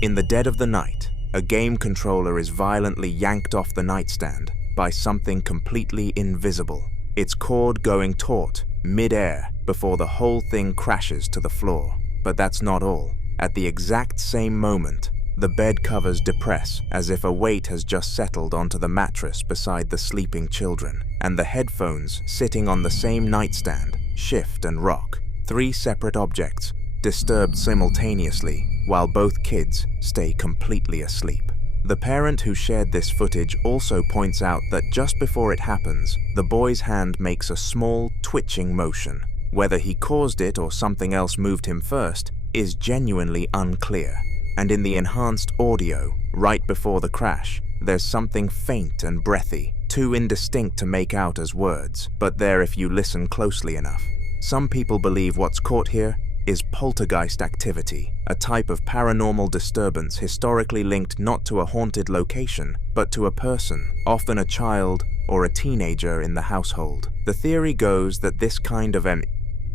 In the dead of the night, a game controller is violently yanked off the nightstand by something completely invisible, its cord going taut, mid-air, before the whole thing crashes to the floor. But that's not all. At the exact same moment, the bed covers depress as if a weight has just settled onto the mattress beside the sleeping children, and the headphones sitting on the same nightstand shift and rock. 3 separate objects, disturbed simultaneously, while both kids stay completely asleep. The parent who shared this footage also points out that just before it happens, the boy's hand makes a small, twitching motion. Whether he caused it or something else moved him first is genuinely unclear. and in the enhanced audio, right before the crash, there's something faint and breathy, too indistinct to make out as words, but there if you listen closely enough. Some people believe what's caught here is poltergeist activity, a type of paranormal disturbance historically linked not to a haunted location, but to a person, often a child or a teenager in the household. The theory goes that this kind of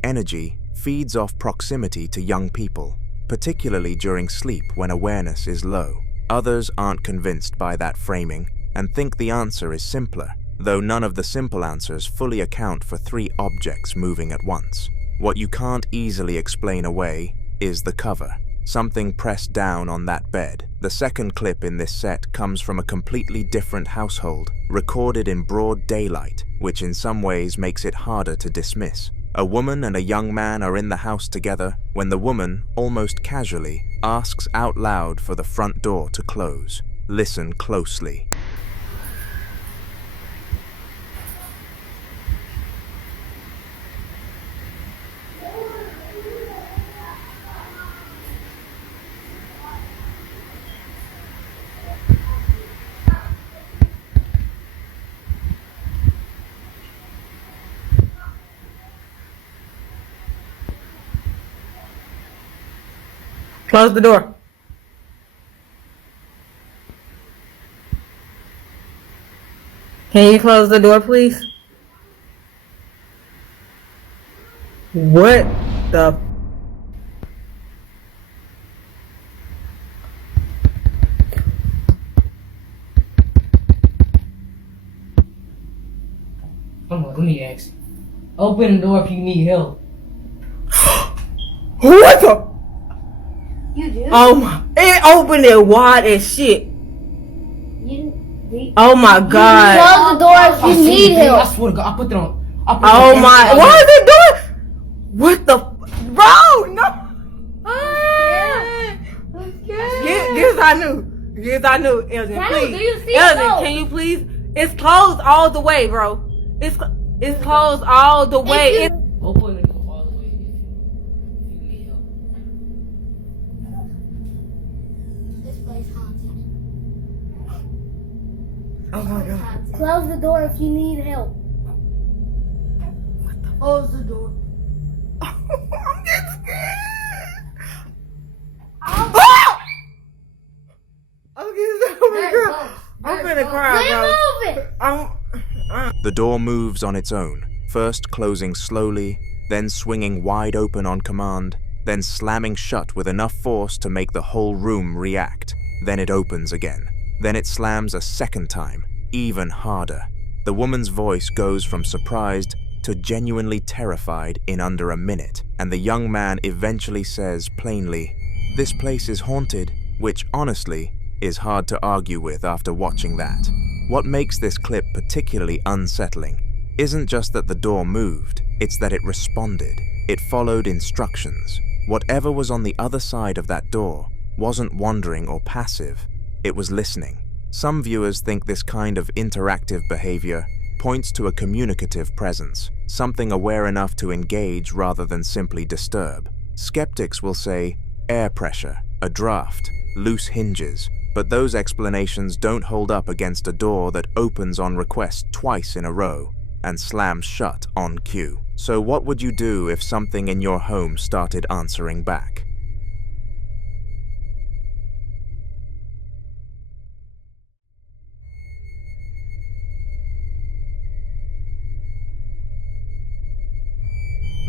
energy feeds off proximity to young people, particularly during sleep when awareness is low. Others aren't convinced by that framing and think the answer is simpler, though none of the simple answers fully account for 3 objects moving at once. What you can't easily explain away is the cover, something pressed down on that bed. The second clip in this set comes from a completely different household, recorded in broad daylight, which in some ways makes it harder to dismiss. A woman and a young man are in the house together when the woman, almost casually, asks out loud for the front door to close. Listen closely. Close the door. Can you close the door, please? What the? Let me ask. Open the door if you need help. What the? You do? Oh my! It opened it wide as shit. Oh my god! Close the door if you need help. I swear to God, I put it on. Oh my! Why is it doing? What the? Bro, no! Yes, I knew. Yes, I knew. Elgin, please. Do you see Elgin, can you please? It's closed all the way, bro. It's closed all the way. Open the door all the way if you need help. This place haunted. Oh my god! Close the door if you need help. Close the door. I'm getting scared. I'm getting so I'm gonna cry, bro. The door moves on its own, first closing slowly, then swinging wide open on command, then slamming shut with enough force to make the whole room react. Then it opens again. Then it slams a second time, even harder. The woman's voice goes from surprised to genuinely terrified in under a minute, and the young man eventually says plainly, "This place is haunted," which honestly is hard to argue with after watching that. What makes this clip particularly unsettling isn't just that the door moved, it's that it responded. It followed instructions. Whatever was on the other side of that door wasn't wandering or passive, it was listening. Some viewers think this kind of interactive behavior points to a communicative presence, something aware enough to engage rather than simply disturb. Skeptics will say air pressure, a draft, loose hinges, but those explanations don't hold up against a door that opens on request twice in a row and slams shut on cue. So what would you do if something in your home started answering back?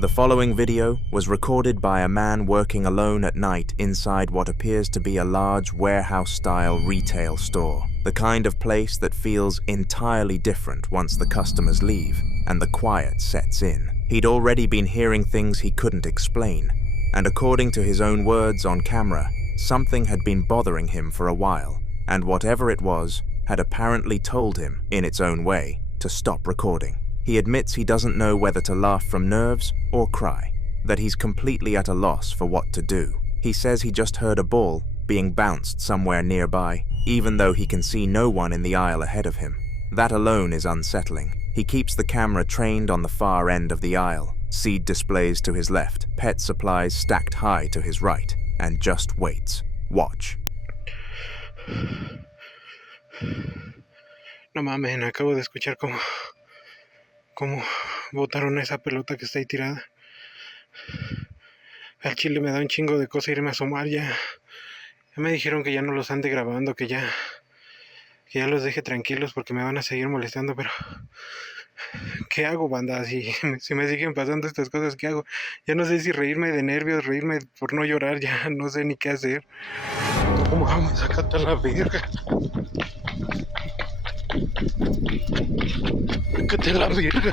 The following video was recorded by a man working alone at night inside what appears to be a large warehouse-style retail store, the kind of place that feels entirely different once the customers leave and the quiet sets in. He'd already been hearing things he couldn't explain, and according to his own words on camera, something had been bothering him for a while, and whatever it was had apparently told him, in its own way, to stop recording. He admits he doesn't know whether to laugh from nerves or cry, that he's completely at a loss for what to do. He says he just heard a ball being bounced somewhere nearby, even though he can see no one in the aisle ahead of him. That alone is unsettling. He keeps the camera trained on the far end of the aisle, seed displays to his left, pet supplies stacked high to his right, and just waits. Watch. No mames, acabo de escuchar cómo botaron esa pelota que está ahí tirada. Al chile me da un chingo de cosa irme a asomar ya. Ya me dijeron que ya no los ande grabando, que ya los deje tranquilos porque me van a seguir molestando, pero ¿qué hago, banda? Si me siguen pasando estas cosas, ¿qué hago? Ya no sé si reírme de nervios, reírme por no llorar, ya no sé ni qué hacer. ¿Cómo vamos a catar la verga? Sácate la verga.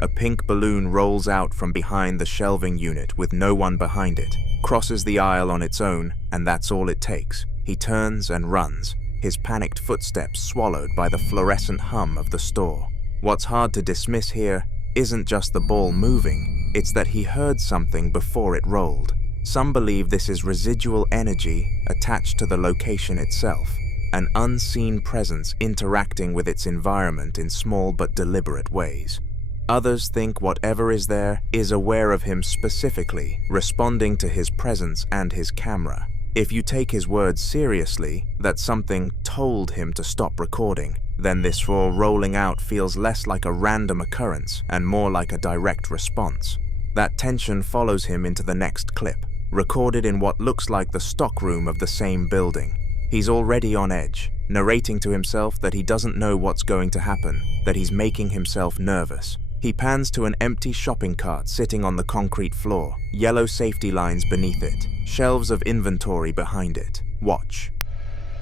A pink balloon rolls out from behind the shelving unit with no one behind it, crosses the aisle on its own, and that's all it takes. He turns and runs, his panicked footsteps swallowed by the fluorescent hum of the store. What's hard to dismiss here isn't just the ball moving, it's that he heard something before it rolled. Some believe this is residual energy attached to the location itself, an unseen presence interacting with its environment in small but deliberate ways. Others think whatever is there is aware of him specifically, responding to his presence and his camera. If you take his words seriously, that something told him to stop recording, then this raw rolling out feels less like a random occurrence and more like a direct response. That tension follows him into the next clip, recorded in what looks like the stockroom of the same building. He's already on edge, narrating to himself that he doesn't know what's going to happen, that he's making himself nervous. He pans to an empty shopping cart sitting on the concrete floor, yellow safety lines beneath it, shelves of inventory behind it. Watch.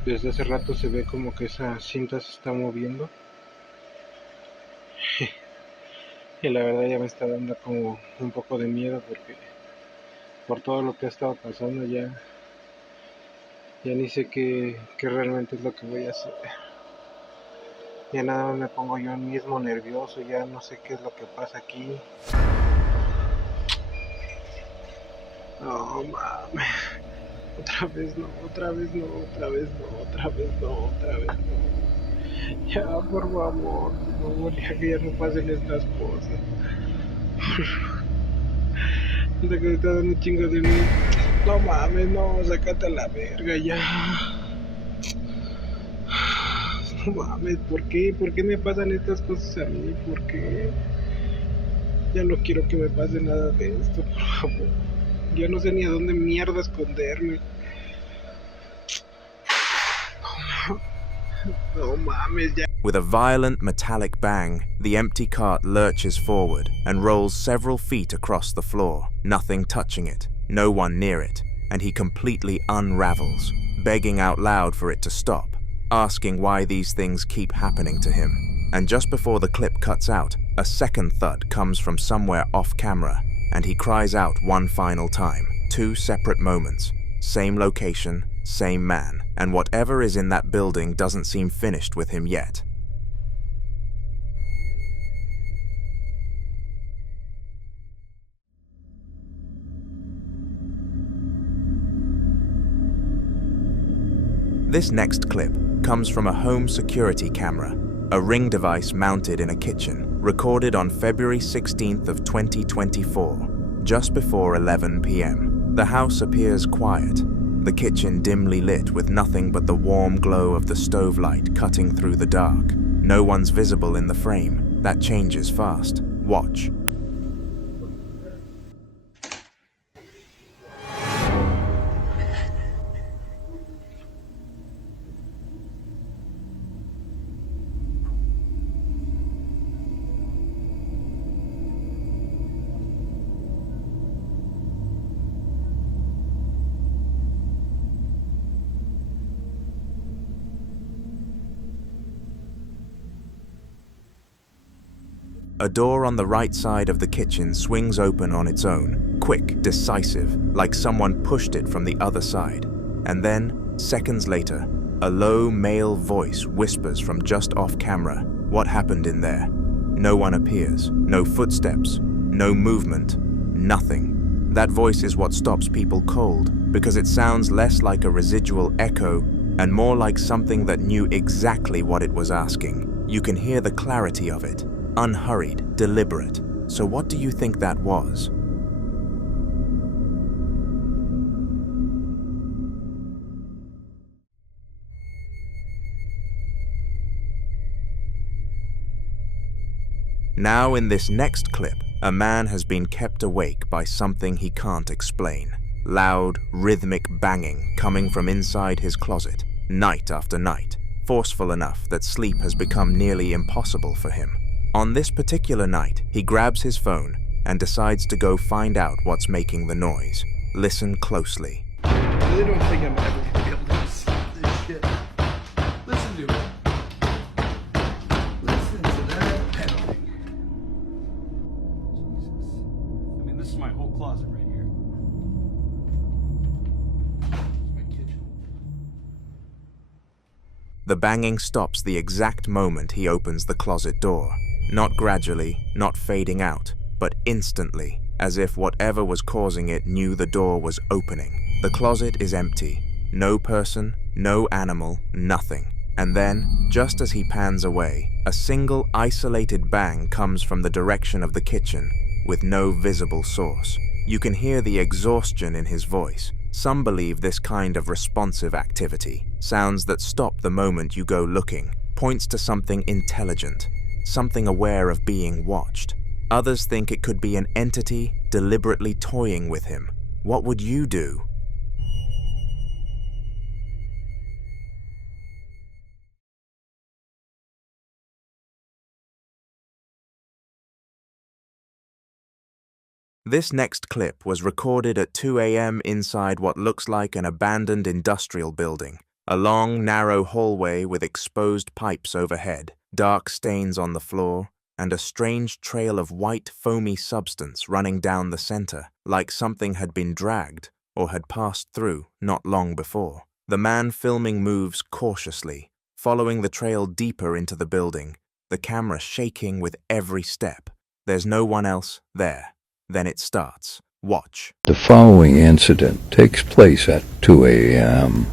Desde hace rato se ve como que esa cinta se está moviendo. Y la verdad ya me está dando como un poco de miedo porque por todo lo que ha estado pasando ya ni sé qué realmente es lo que voy a hacer. Ya nada más me pongo yo mismo nervioso, ya no sé qué es lo que pasa aquí. No mames. Otra vez no, otra vez no, otra vez no, otra vez no, otra vez no. Ya, por favor, ya que ya no pasen estas cosas. Hasta que me está dando un chingo de mí. No mames, no, sácate a la verga ya. No mames, ¿por qué? ¿Por qué me pasan estas cosas a mí? ¿Por qué? Ya no quiero que me pase nada de esto, por favor. Ya no sé ni a dónde mierda esconderme. No mames, ya. With a violent metallic bang, the empty cart lurches forward and rolls several feet across the floor, nothing touching it, no one near it, and he completely unravels, begging out loud for it to stop, asking why these things keep happening to him. And just before the clip cuts out, a second thud comes from somewhere off camera, and he cries out one final time. 2 separate moments, same location, same man, and whatever is in that building doesn't seem finished with him yet. This next clip comes from a home security camera, a Ring device mounted in a kitchen, recorded on February 16th of 2024, just before 11 p.m. The house appears quiet, the kitchen dimly lit with nothing but the warm glow of the stove light cutting through the dark. No one's visible in the frame. That changes fast. Watch. A door on the right side of the kitchen swings open on its own, quick, decisive, like someone pushed it from the other side. And then, seconds later, a low male voice whispers from just off camera, "What happened in there?" No one appears, no footsteps, no movement, nothing. That voice is what stops people cold, because it sounds less like a residual echo and more like something that knew exactly what it was asking. You can hear the clarity of it. Unhurried, deliberate. So what do you think that was? Now in this next clip, a man has been kept awake by something he can't explain. Loud, rhythmic banging coming from inside his closet, night after night, forceful enough that sleep has become nearly impossible for him. On this particular night, he grabs his phone and decides to go find out what's making the noise. Listen closely. I really don't think I'm ever gonna be able to stop this shit. Listen to it. Listen to that pounding. Jesus. I mean, this is my whole closet right here. It's my kitchen. The banging stops the exact moment he opens the closet door. Not gradually, not fading out, but instantly, as if whatever was causing it knew the door was opening. The closet is empty. No person, no animal, nothing. And then, just as he pans away, a single isolated bang comes from the direction of the kitchen, with no visible source. You can hear the exhaustion in his voice. Some believe this kind of responsive activity, sounds that stop the moment you go looking, points to something intelligent, something aware of being watched. Others think it could be an entity deliberately toying with him. What would you do? This next clip was recorded at 2 a.m. inside what looks like an abandoned industrial building. A long, narrow hallway with exposed pipes overhead, dark stains on the floor, and a strange trail of white, foamy substance running down the center, like something had been dragged or had passed through not long before. The man filming moves cautiously, following the trail deeper into the building, the camera shaking with every step. There's no one else there. Then it starts. Watch. The following incident takes place at 2 a.m.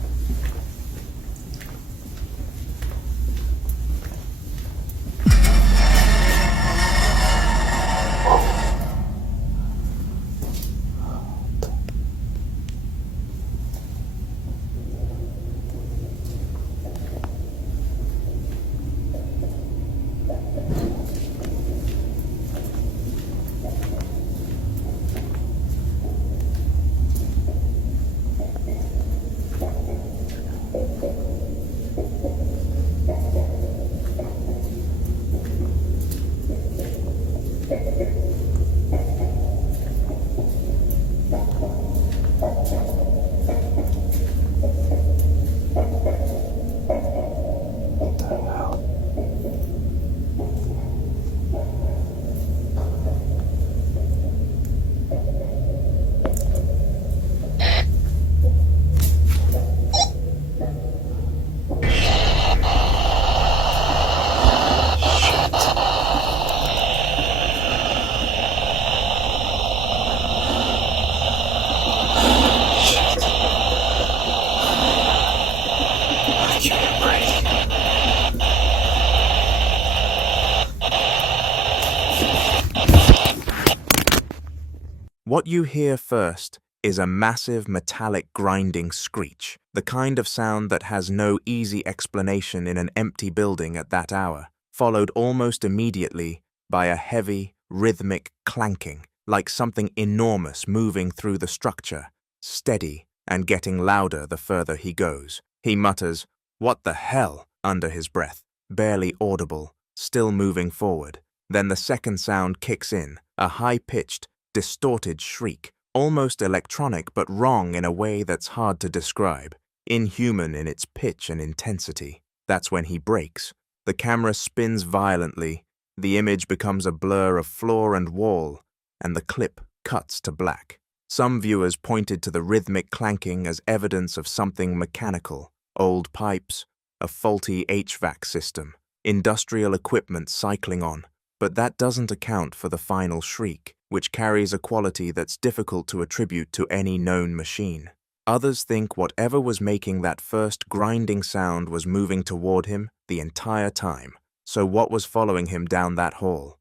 What you hear first is a massive metallic grinding screech, the kind of sound that has no easy explanation in an empty building at that hour, followed almost immediately by a heavy, rhythmic clanking, like something enormous moving through the structure, steady and getting louder the further he goes. He mutters, "What the hell?" under his breath, barely audible, still moving forward. Then the second sound kicks in, a high-pitched, distorted shriek, almost electronic but wrong in a way that's hard to describe, inhuman in its pitch and intensity. That's when he breaks. The camera spins violently, the image becomes a blur of floor and wall, and the clip cuts to black. Some viewers pointed to the rhythmic clanking as evidence of something mechanical, old pipes, a faulty HVAC system, industrial equipment cycling on, but that doesn't account for the final shriek, which carries a quality that's difficult to attribute to any known machine. Others think whatever was making that first grinding sound was moving toward him the entire time. So what was following him down that hall?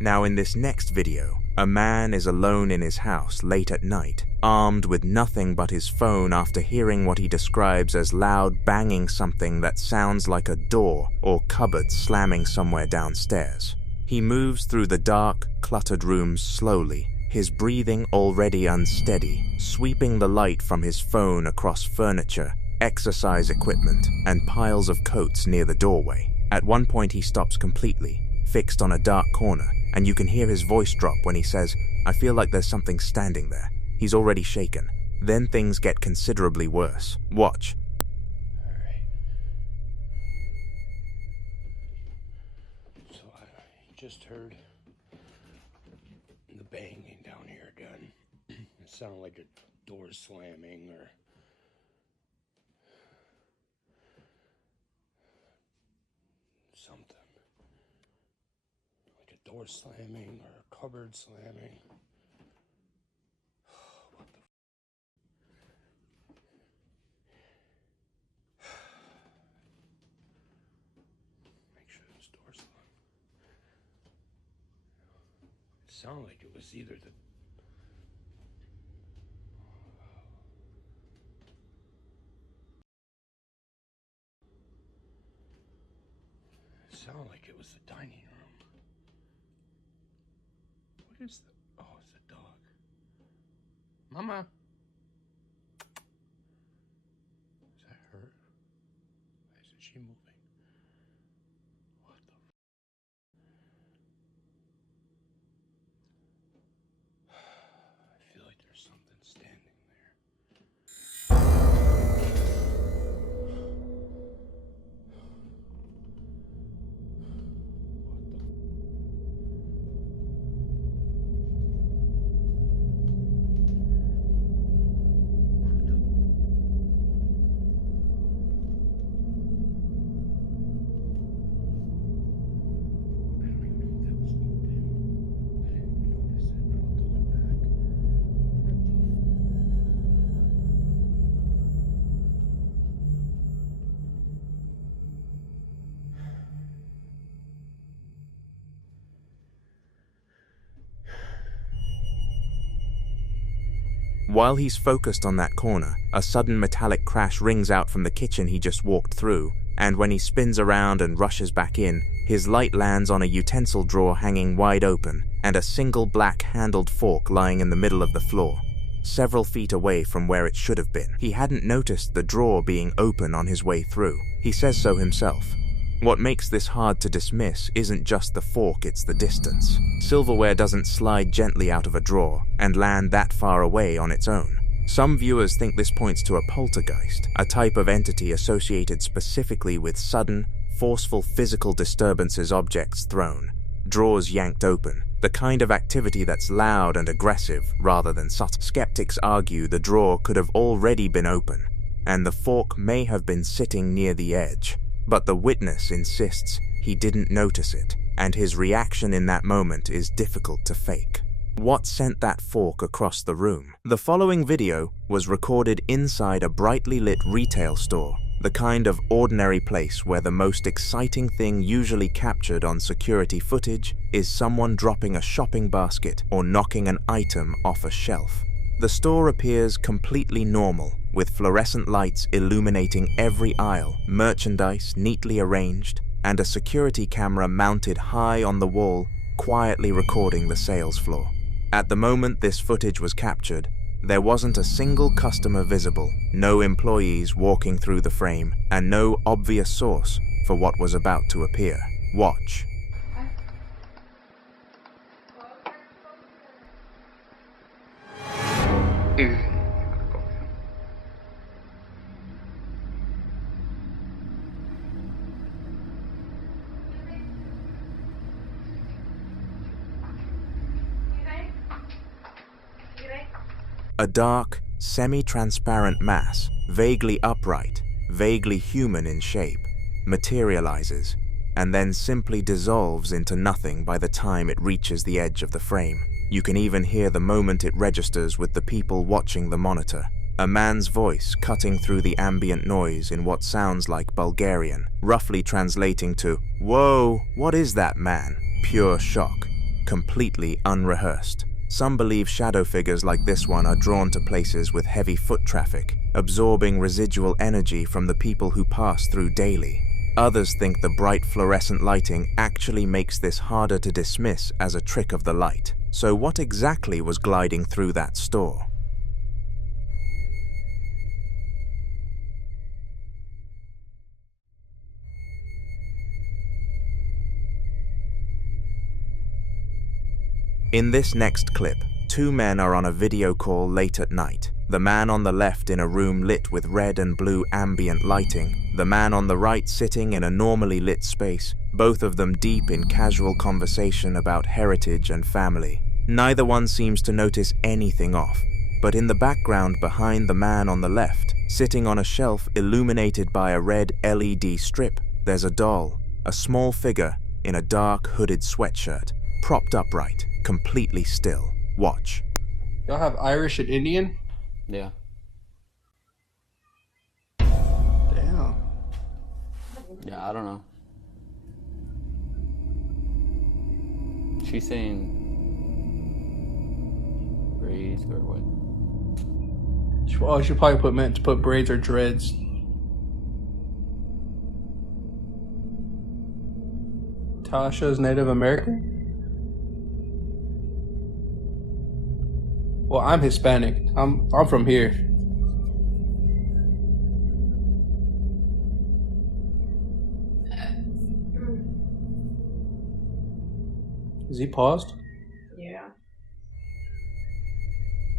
Now in this next video, A man is alone in his house late at night, armed with nothing but his phone after hearing what he describes as loud banging something that sounds like a door or cupboard slamming somewhere downstairs. He moves through the dark, cluttered rooms slowly, his breathing already unsteady, sweeping the light from his phone across furniture, exercise equipment, and piles of coats near the doorway. At one point he stops completely, fixed on a dark corner, and you can hear his voice drop when he says, "I feel like there's something standing there." He's already shaken. Then things get considerably worse. Watch. Alright. So I just heard the banging down here again. It sounded like a door slamming or something. Like a door slamming or a cupboard slamming. What the make sure this door's locked. It sounded like it was either the sounded like it was the dining room. What is the... Oh, it's the dog. Mama. Is that her? Why isn't she moving? What the... I feel like there's something standing While he's focused on that corner, a sudden metallic crash rings out from the kitchen he just walked through, and when he spins around and rushes back in, his light lands on a utensil drawer hanging wide open and a single black-handled fork lying in the middle of the floor, several feet away from where it should have been. He hadn't noticed the drawer being open on his way through. He says so himself. What makes this hard to dismiss isn't just the fork, it's the distance. Silverware doesn't slide gently out of a drawer and land that far away on its own. Some viewers think this points to a poltergeist, a type of entity associated specifically with sudden, forceful physical disturbances, objects thrown, drawers yanked open, the kind of activity that's loud and aggressive rather than subtle. Skeptics argue the drawer could have already been open, and the fork may have been sitting near the edge. But the witness insists he didn't notice it, and his reaction in that moment is difficult to fake. What sent that fork across the room? The following video was recorded inside a brightly lit retail store, the kind of ordinary place where the most exciting thing usually captured on security footage is someone dropping a shopping basket or knocking an item off a shelf. The store appears completely normal, with fluorescent lights illuminating every aisle, merchandise neatly arranged, and a security camera mounted high on the wall, quietly recording the sales floor. At the moment this footage was captured, there wasn't a single customer visible, no employees walking through the frame, and no obvious source for what was about to appear. Watch. A dark, semi-transparent mass, vaguely upright, vaguely human in shape, materializes, and then simply dissolves into nothing by the time it reaches the edge of the frame. You can even hear the moment it registers with the people watching the monitor. A man's voice cutting through the ambient noise in what sounds like Bulgarian, roughly translating to, "Whoa, what is that, man?" Pure shock, completely unrehearsed. Some believe shadow figures like this one are drawn to places with heavy foot traffic, absorbing residual energy from the people who pass through daily. Others think the bright fluorescent lighting actually makes this harder to dismiss as a trick of the light. So what exactly was gliding through that store? In this next clip, two men are on a video call late at night. The man on the left in a room lit with red and blue ambient lighting, the man on the right sitting in a normally lit space, both of them deep in casual conversation about heritage and family. Neither one seems to notice anything off, but in the background behind the man on the left, sitting on a shelf illuminated by a red LED strip, there's a doll, a small figure in a dark hooded sweatshirt, propped upright, completely still. Watch. Y'all have Irish and Indian? Yeah. Damn. Yeah, I don't know. She's saying braids or what? Oh, she probably meant to put braids or dreads. Tasha's Native American? Well, I'm Hispanic. I'm from here. Is he paused? Yeah.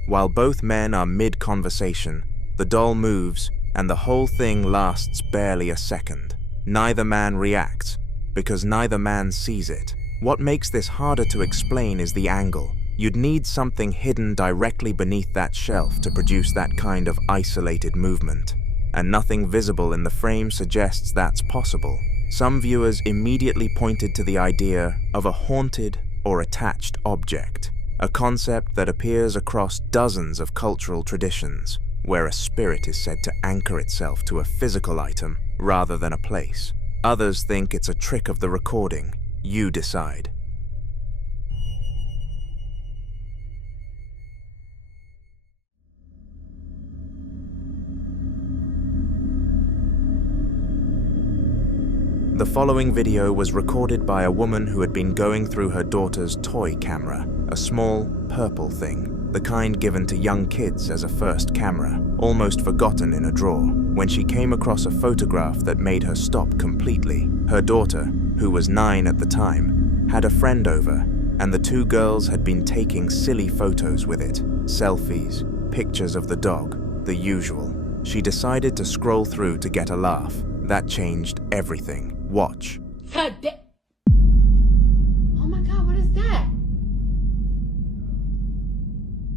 While both men are mid-conversation, the doll moves, and the whole thing lasts barely a second. Neither man reacts, because neither man sees it. What makes this harder to explain is the angle. You'd need something hidden directly beneath that shelf to produce that kind of isolated movement. And nothing visible in the frame suggests that's possible. Some viewers immediately pointed to the idea of a haunted or attached object, a concept that appears across dozens of cultural traditions, where a spirit is said to anchor itself to a physical item rather than a place. Others think it's a trick of the recording. You decide. The following video was recorded by a woman who had been going through her daughter's toy camera, a small, purple thing, the kind given to young kids as a first camera, almost forgotten in a drawer, when she came across a photograph that made her stop completely. Her daughter, who was 9 at the time, had a friend over, and the two girls had been taking silly photos with it, selfies, pictures of the dog, the usual. She decided to scroll through to get a laugh. That changed everything. Watch. Oh my God, what is that?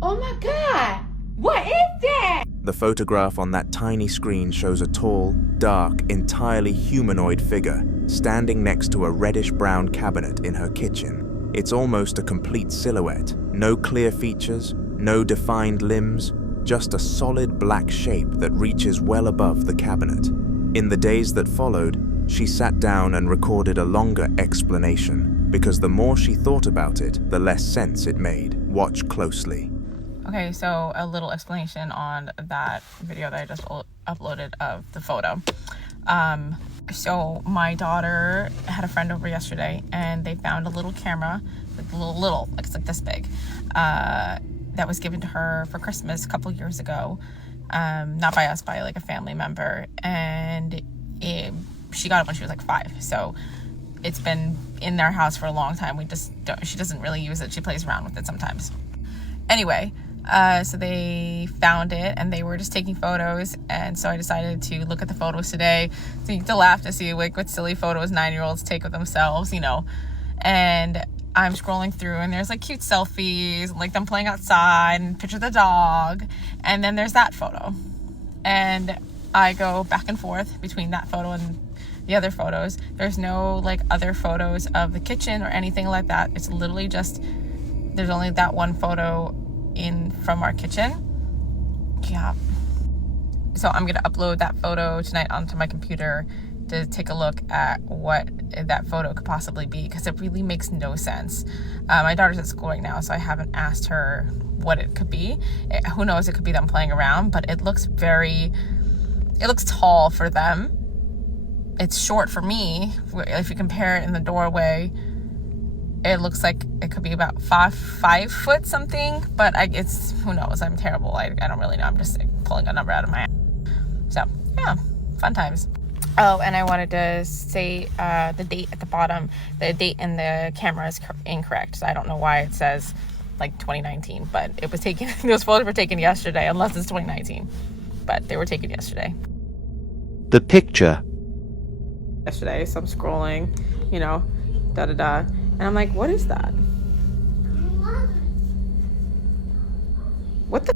Oh my God, what is that? The photograph on that tiny screen shows a tall, dark, entirely humanoid figure standing next to a reddish-brown cabinet in her kitchen. It's almost a complete silhouette. No clear features, no defined limbs, just a solid black shape that reaches well above the cabinet. In the days that followed, she sat down and recorded a longer explanation, because the more she thought about it, the less sense it made. Watch closely. Okay, so a little explanation on that video that I just uploaded of the photo. So my daughter had a friend over yesterday, and they found a little camera, like little, like it's like this big, that was given to her for Christmas a couple years ago. Not by us, by like a family member, and she got it when she was like 5, so it's been in their house for a long time. She doesn't really use it. She plays around with it sometimes. Anyway, so they found it, and they were just taking photos, and so I decided to look at the photos today to laugh to see like what silly photos 9-year-olds take of themselves, you know. And I'm scrolling through, and there's like cute selfies, like them playing outside, and picture of the dog, and then there's that photo. And I go back and forth between that photo and the other photos. There's no like other photos of the kitchen or anything like that. It's literally just, there's only that one photo from our kitchen. Yeah. So I'm gonna upload that photo tonight onto my computer to take a look at what that photo could possibly be, because it really makes no sense. My daughter's at school right now, so I haven't asked her what it could be. Who knows, it could be them playing around, but it looks tall for them. It's short for me. If you compare it in the doorway, it looks like it could be about 5 foot something, but who knows? I'm terrible. I don't really know. I'm just pulling a number out of my ass. So yeah, fun times. Oh, and I wanted to say the date at the bottom. The date in the camera is incorrect. So I don't know why it says like 2019, but it was taken. Those photos were taken yesterday, unless it's 2019, but they were taken yesterday. The picture. Yesterday, so I'm scrolling, and I'm like, what is that? What the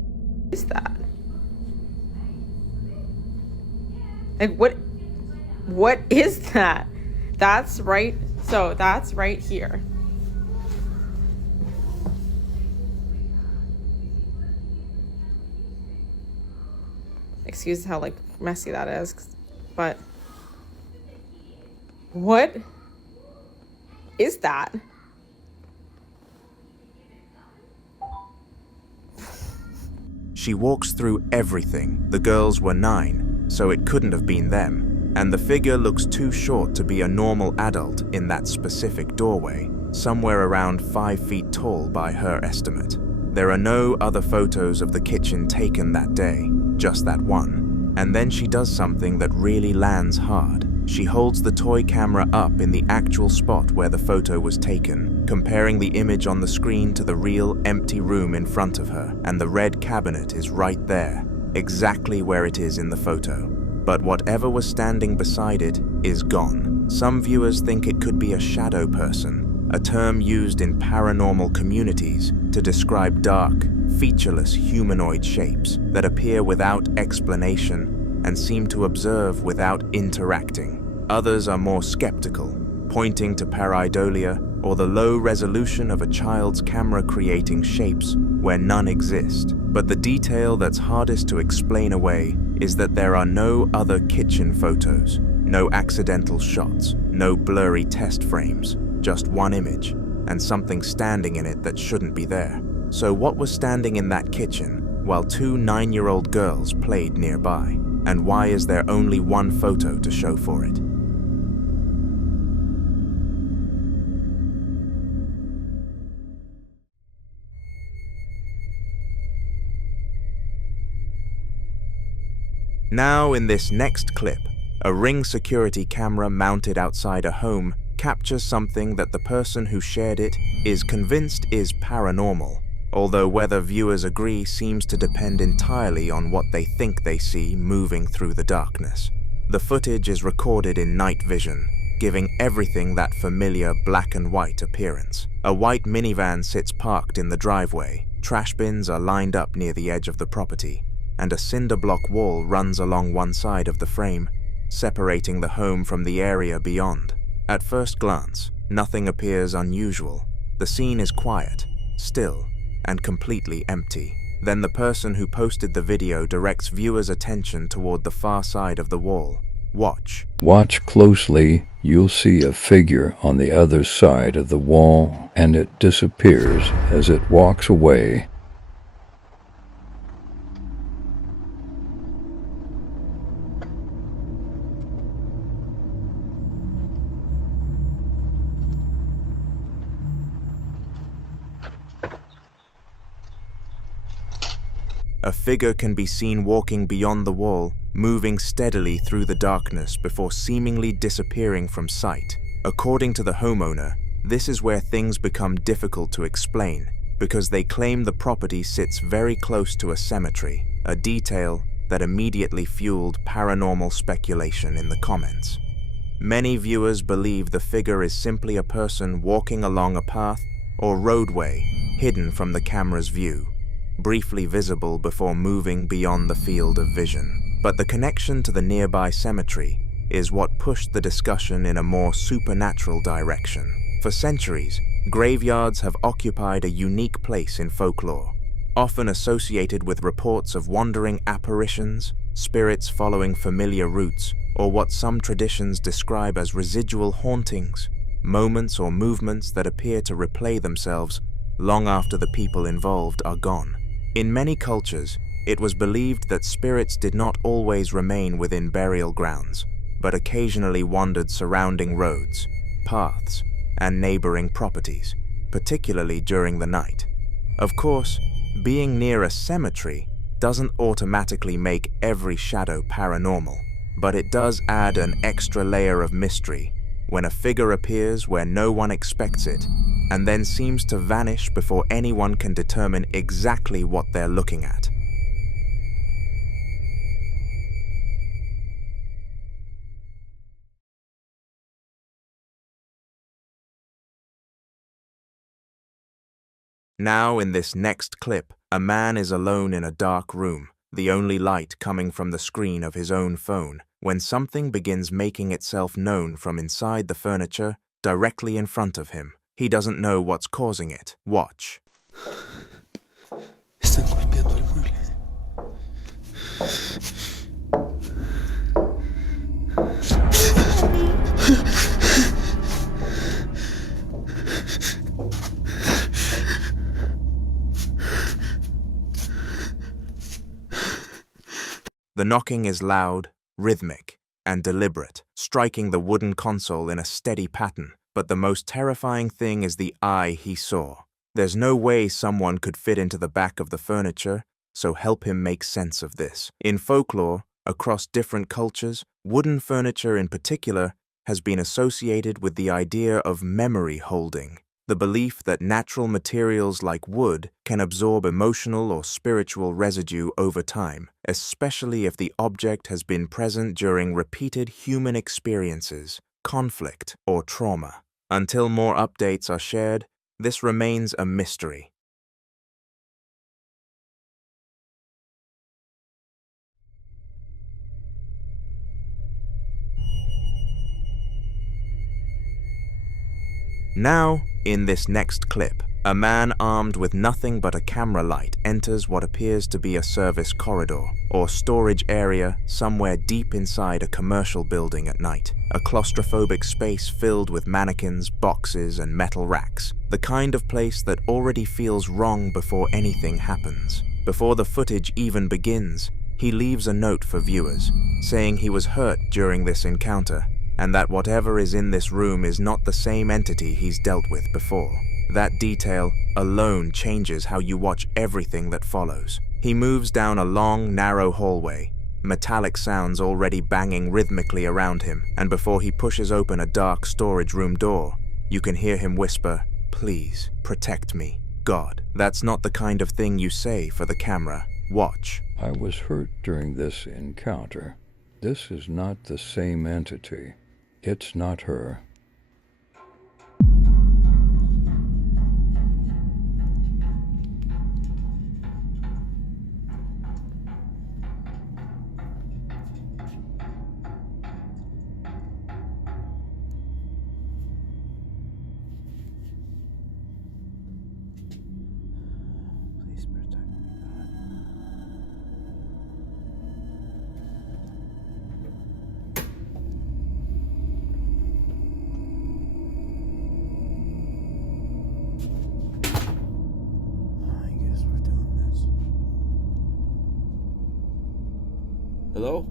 is that? Like, what is that? That's right here. Excuse how messy that is, but what is that? She walks through everything. The girls were 9, so it couldn't have been them. And the figure looks too short to be a normal adult in that specific doorway, somewhere around 5 feet tall by her estimate. There are no other photos of the kitchen taken that day, just that one. And then she does something that really lands hard. She holds the toy camera up in the actual spot where the photo was taken, comparing the image on the screen to the real empty room in front of her, and the red cabinet is right there, exactly where it is in the photo. But whatever was standing beside it is gone. Some viewers think it could be a shadow person, a term used in paranormal communities to describe dark, featureless humanoid shapes that appear without explanation and seem to observe without interacting. Others are more skeptical, pointing to pareidolia or the low resolution of a child's camera creating shapes where none exist. But the detail that's hardest to explain away is that there are no other kitchen photos, no accidental shots, no blurry test frames, just one image, and something standing in it that shouldn't be there. So what was standing in that kitchen while 2 9-year-old girls played nearby? And why is there only one photo to show for it? Now in this next clip, a Ring security camera mounted outside a home captures something that the person who shared it is convinced is paranormal, although whether viewers agree seems to depend entirely on what they think they see moving through the darkness. The footage is recorded in night vision, giving everything that familiar black and white appearance. A white minivan sits parked in the driveway, trash bins are lined up near the edge of the property, and a cinder block wall runs along one side of the frame, separating the home from the area beyond. At first glance, nothing appears unusual. The scene is quiet, still, and completely empty. Then the person who posted the video directs viewers' attention toward the far side of the wall. Watch. Watch closely. You'll see a figure on the other side of the wall, and it disappears as it walks away. A figure can be seen walking beyond the wall, moving steadily through the darkness before seemingly disappearing from sight. According to the homeowner, this is where things become difficult to explain, because they claim the property sits very close to a cemetery, a detail that immediately fueled paranormal speculation in the comments. Many viewers believe the figure is simply a person walking along a path or roadway hidden from the camera's view, briefly visible before moving beyond the field of vision. But the connection to the nearby cemetery is what pushed the discussion in a more supernatural direction. For centuries, graveyards have occupied a unique place in folklore, often associated with reports of wandering apparitions, spirits following familiar routes, or what some traditions describe as residual hauntings, moments or movements that appear to replay themselves long after the people involved are gone. In many cultures, it was believed that spirits did not always remain within burial grounds, but occasionally wandered surrounding roads, paths, and neighboring properties, particularly during the night. Of course, being near a cemetery doesn't automatically make every shadow paranormal, but it does add an extra layer of mystery when a figure appears where no one expects it and then seems to vanish before anyone can determine exactly what they're looking at. Now, in this next clip, a man is alone in a dark room, the only light coming from the screen of his own phone, when something begins making itself known from inside the furniture directly in front of him. He doesn't know what's causing it. Watch. Están golpeando el mueble. The knocking is loud, rhythmic, and deliberate, striking the wooden console in a steady pattern. But the most terrifying thing is the eye he saw. There's no way someone could fit into the back of the furniture, so help him make sense of this. In folklore, across different cultures, wooden furniture in particular has been associated with the idea of memory holding, the belief that natural materials like wood can absorb emotional or spiritual residue over time, especially if the object has been present during repeated human experiences, conflict, or trauma. Until more updates are shared, this remains a mystery. Now, in this next clip, a man armed with nothing but a camera light enters what appears to be a service corridor or storage area somewhere deep inside a commercial building at night. A claustrophobic space filled with mannequins, boxes, and metal racks. The kind of place that already feels wrong before anything happens. Before the footage even begins, he leaves a note for viewers, saying he was hurt during this encounter, and that whatever is in this room is not the same entity he's dealt with before. That detail alone changes how you watch everything that follows. He moves down a long, narrow hallway, metallic sounds already banging rhythmically around him, and before he pushes open a dark storage room door, you can hear him whisper, "Please, protect me, God." That's not the kind of thing you say for the camera. Watch. I was hurt during this encounter. This is not the same entity. It's not her. Hello?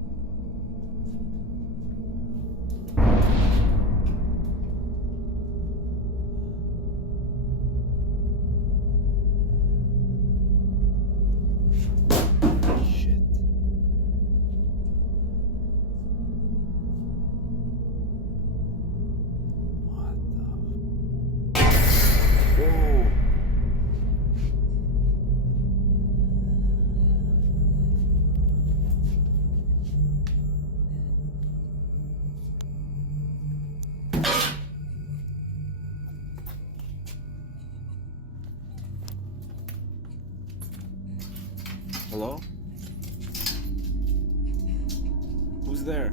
Hello? Who's there?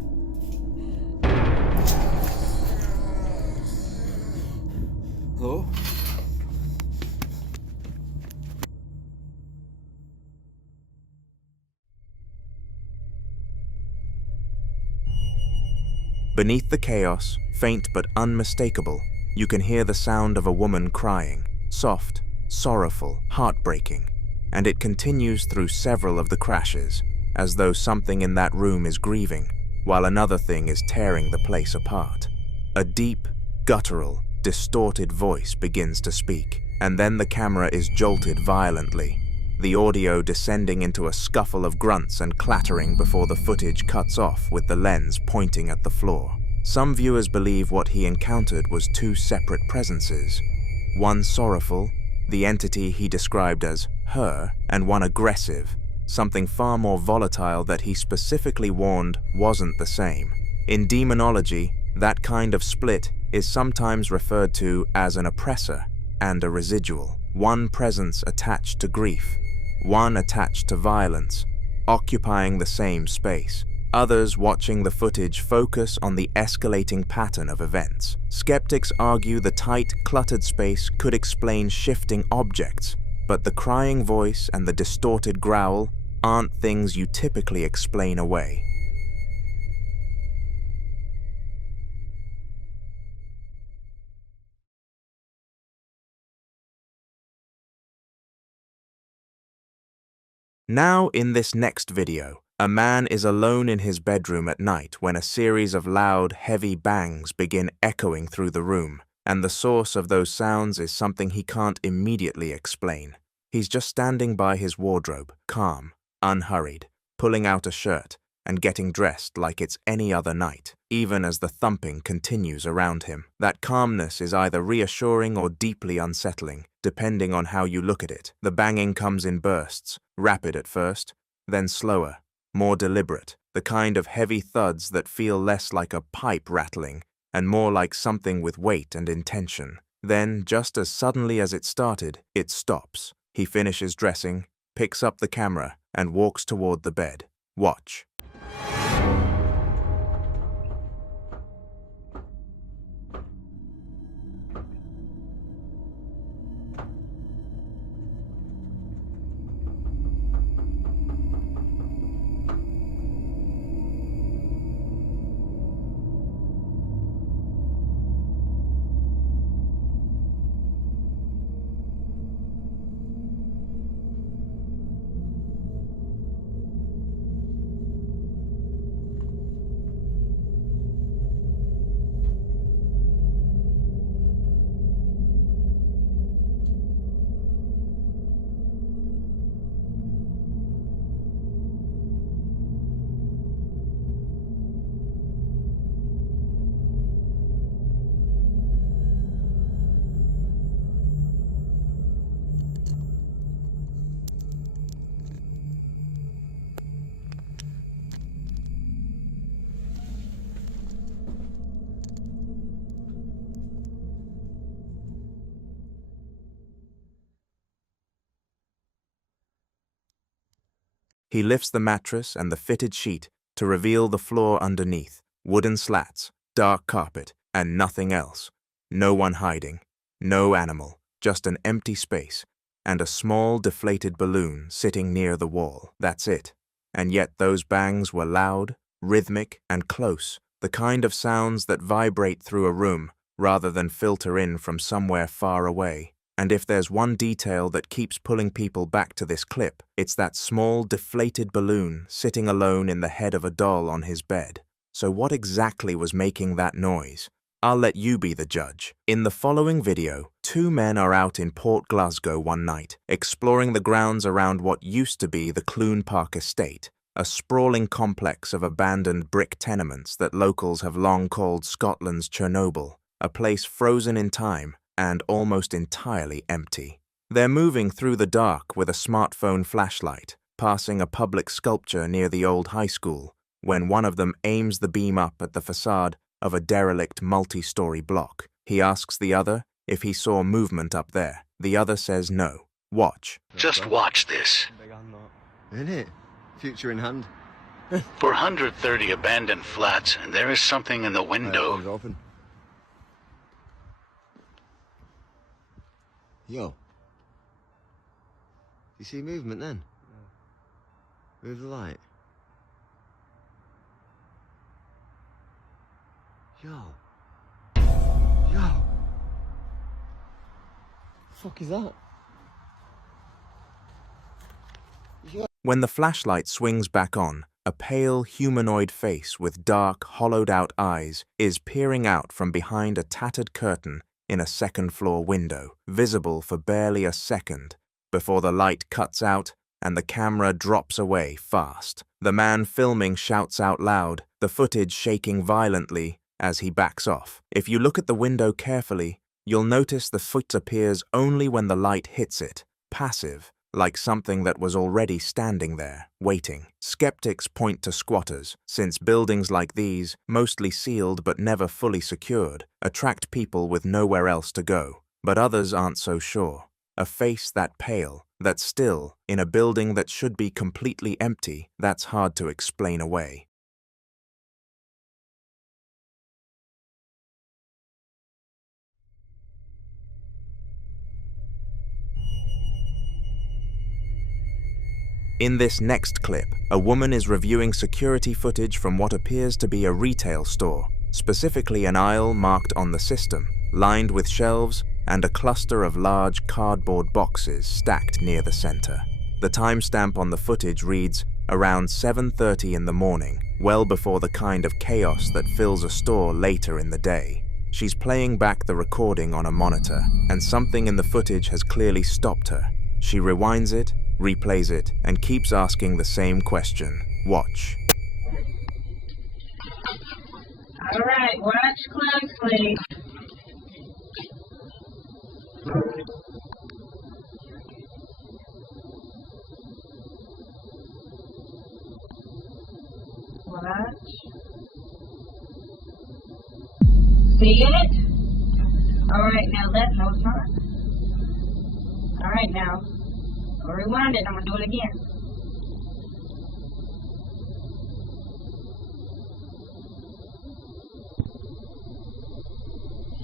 Hello? Beneath the chaos, faint but unmistakable, you can hear the sound of a woman crying, soft, sorrowful, heartbreaking, and it continues through several of the crashes, as though something in that room is grieving, while another thing is tearing the place apart. A deep, guttural, distorted voice begins to speak, and then the camera is jolted violently, the audio descending into a scuffle of grunts and clattering before the footage cuts off with the lens pointing at the floor. Some viewers believe what he encountered was two separate presences, one sorrowful, the entity he described as her, and one aggressive, something far more volatile that he specifically warned wasn't the same. In demonology, that kind of split is sometimes referred to as an oppressor and a residual, one presence attached to grief, one attached to violence, occupying the same space. Others watching the footage focus on the escalating pattern of events. Skeptics argue the tight, cluttered space could explain shifting objects, but the crying voice and the distorted growl aren't things you typically explain away. Now, in this next video, a man is alone in his bedroom at night when a series of loud, heavy bangs begin echoing through the room, and the source of those sounds is something he can't immediately explain. He's just standing by his wardrobe, calm, unhurried, pulling out a shirt and getting dressed like it's any other night, even as the thumping continues around him. That calmness is either reassuring or deeply unsettling, depending on how you look at it. The banging comes in bursts, rapid at first, then slower, more deliberate, the kind of heavy thuds that feel less like a pipe rattling and more like something with weight and intention. Then, just as suddenly as it started, it stops. He finishes dressing, picks up the camera, and walks toward the bed. Watch. He lifts the mattress and the fitted sheet to reveal the floor underneath, wooden slats, dark carpet, and nothing else. No one hiding, no animal, just an empty space, and a small deflated balloon sitting near the wall. That's it. And yet those bangs were loud, rhythmic, and close, the kind of sounds that vibrate through a room rather than filter in from somewhere far away. And if there's one detail that keeps pulling people back to this clip, it's that small, deflated balloon sitting alone in the head of a doll on his bed. So what exactly was making that noise? I'll let you be the judge. In the following video, two men are out in Port Glasgow one night, exploring the grounds around what used to be the Clune Park estate, a sprawling complex of abandoned brick tenements that locals have long called Scotland's Chernobyl, a place frozen in time and almost entirely empty. They're moving through the dark with a smartphone flashlight, passing a public sculpture near the old high school, when one of them aims the beam up at the facade of a derelict multi-story block. He asks the other if he saw movement up there. The other says no. Watch. Just watch this. Isn't it? Future in hand. 430 abandoned flats, and there is something in the window. Open. Yo. You see movement then? Move the light. fuck is that? When the flashlight swings back on, a pale humanoid face with dark, hollowed-out eyes is peering out from behind a tattered curtain in a second-floor window, visible for barely a second, before the light cuts out and the camera drops away fast. The man filming shouts out loud, the footage shaking violently as he backs off. If you look at the window carefully, you'll notice the foot appears only when the light hits it, passive, like something that was already standing there, waiting. Skeptics point to squatters, since buildings like these, mostly sealed but never fully secured, attract people with nowhere else to go. But others aren't so sure. A face that pale, that still, in a building that should be completely empty, that's hard to explain away. In this next clip, a woman is reviewing security footage from what appears to be a retail store, specifically an aisle marked on the system, lined with shelves and a cluster of large cardboard boxes stacked near the center. The timestamp on the footage reads around 7:30 in the morning, well before the kind of chaos that fills a store later in the day. She's playing back the recording on a monitor, and something in the footage has clearly stopped her. She rewinds it, replays it, and keeps asking the same question. Watch. All right, watch closely. Watch. See it? All right, now that's no time. All right, now. I'll rewind it. I'm going to do it again.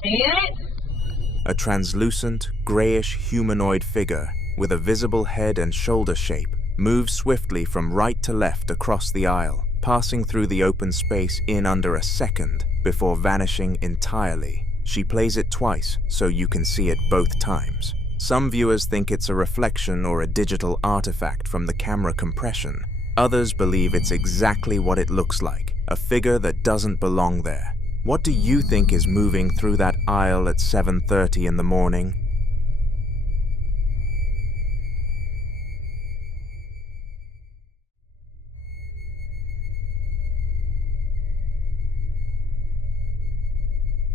See it? A translucent, grayish humanoid figure with a visible head and shoulder shape moves swiftly from right to left across the aisle, passing through the open space in under a second before vanishing entirely. She plays it twice so you can see it both times. Some viewers think it's a reflection or a digital artifact from the camera compression. Others believe it's exactly what it looks like, a figure that doesn't belong there. What do you think is moving through that aisle at 7:30 in the morning?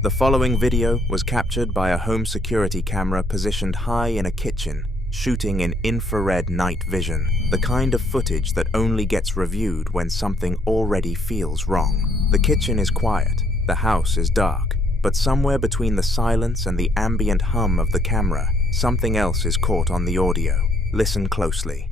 The following video was captured by a home security camera positioned high in a kitchen, shooting in infrared night vision, the kind of footage that only gets reviewed when something already feels wrong. The kitchen is quiet, the house is dark, but somewhere between the silence and the ambient hum of the camera, something else is caught on the audio. Listen closely.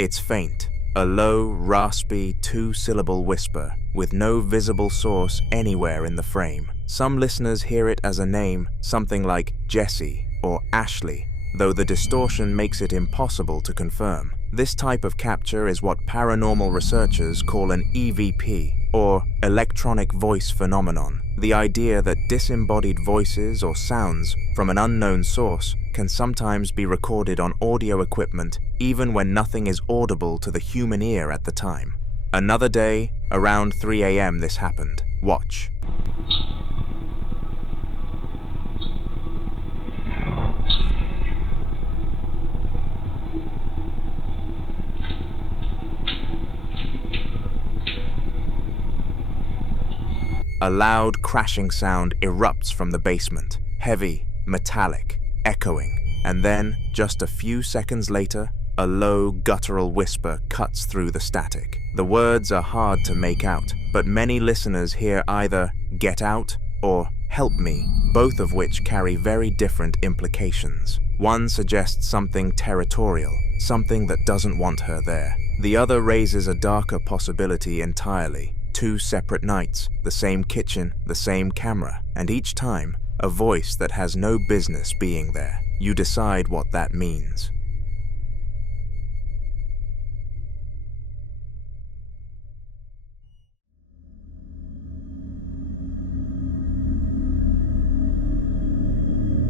It's faint, a low, raspy, two-syllable whisper with no visible source anywhere in the frame. Some listeners hear it as a name, something like Jesse or Ashley, though the distortion makes it impossible to confirm. This type of capture is what paranormal researchers call an EVP, or electronic voice phenomenon, the idea that disembodied voices or sounds from an unknown source can sometimes be recorded on audio equipment even when nothing is audible to the human ear at the time. Another day, around 3 a.m. this happened. Watch. A loud crashing sound erupts from the basement, heavy, metallic, echoing, and then, just a few seconds later, a low, guttural whisper cuts through the static. The words are hard to make out, but many listeners hear either "get out" or "help me," both of which carry very different implications. One suggests something territorial, something that doesn't want her there. The other raises a darker possibility entirely. 2 separate nights, the same kitchen, the same camera, and each time, a voice that has no business being there. You decide what that means.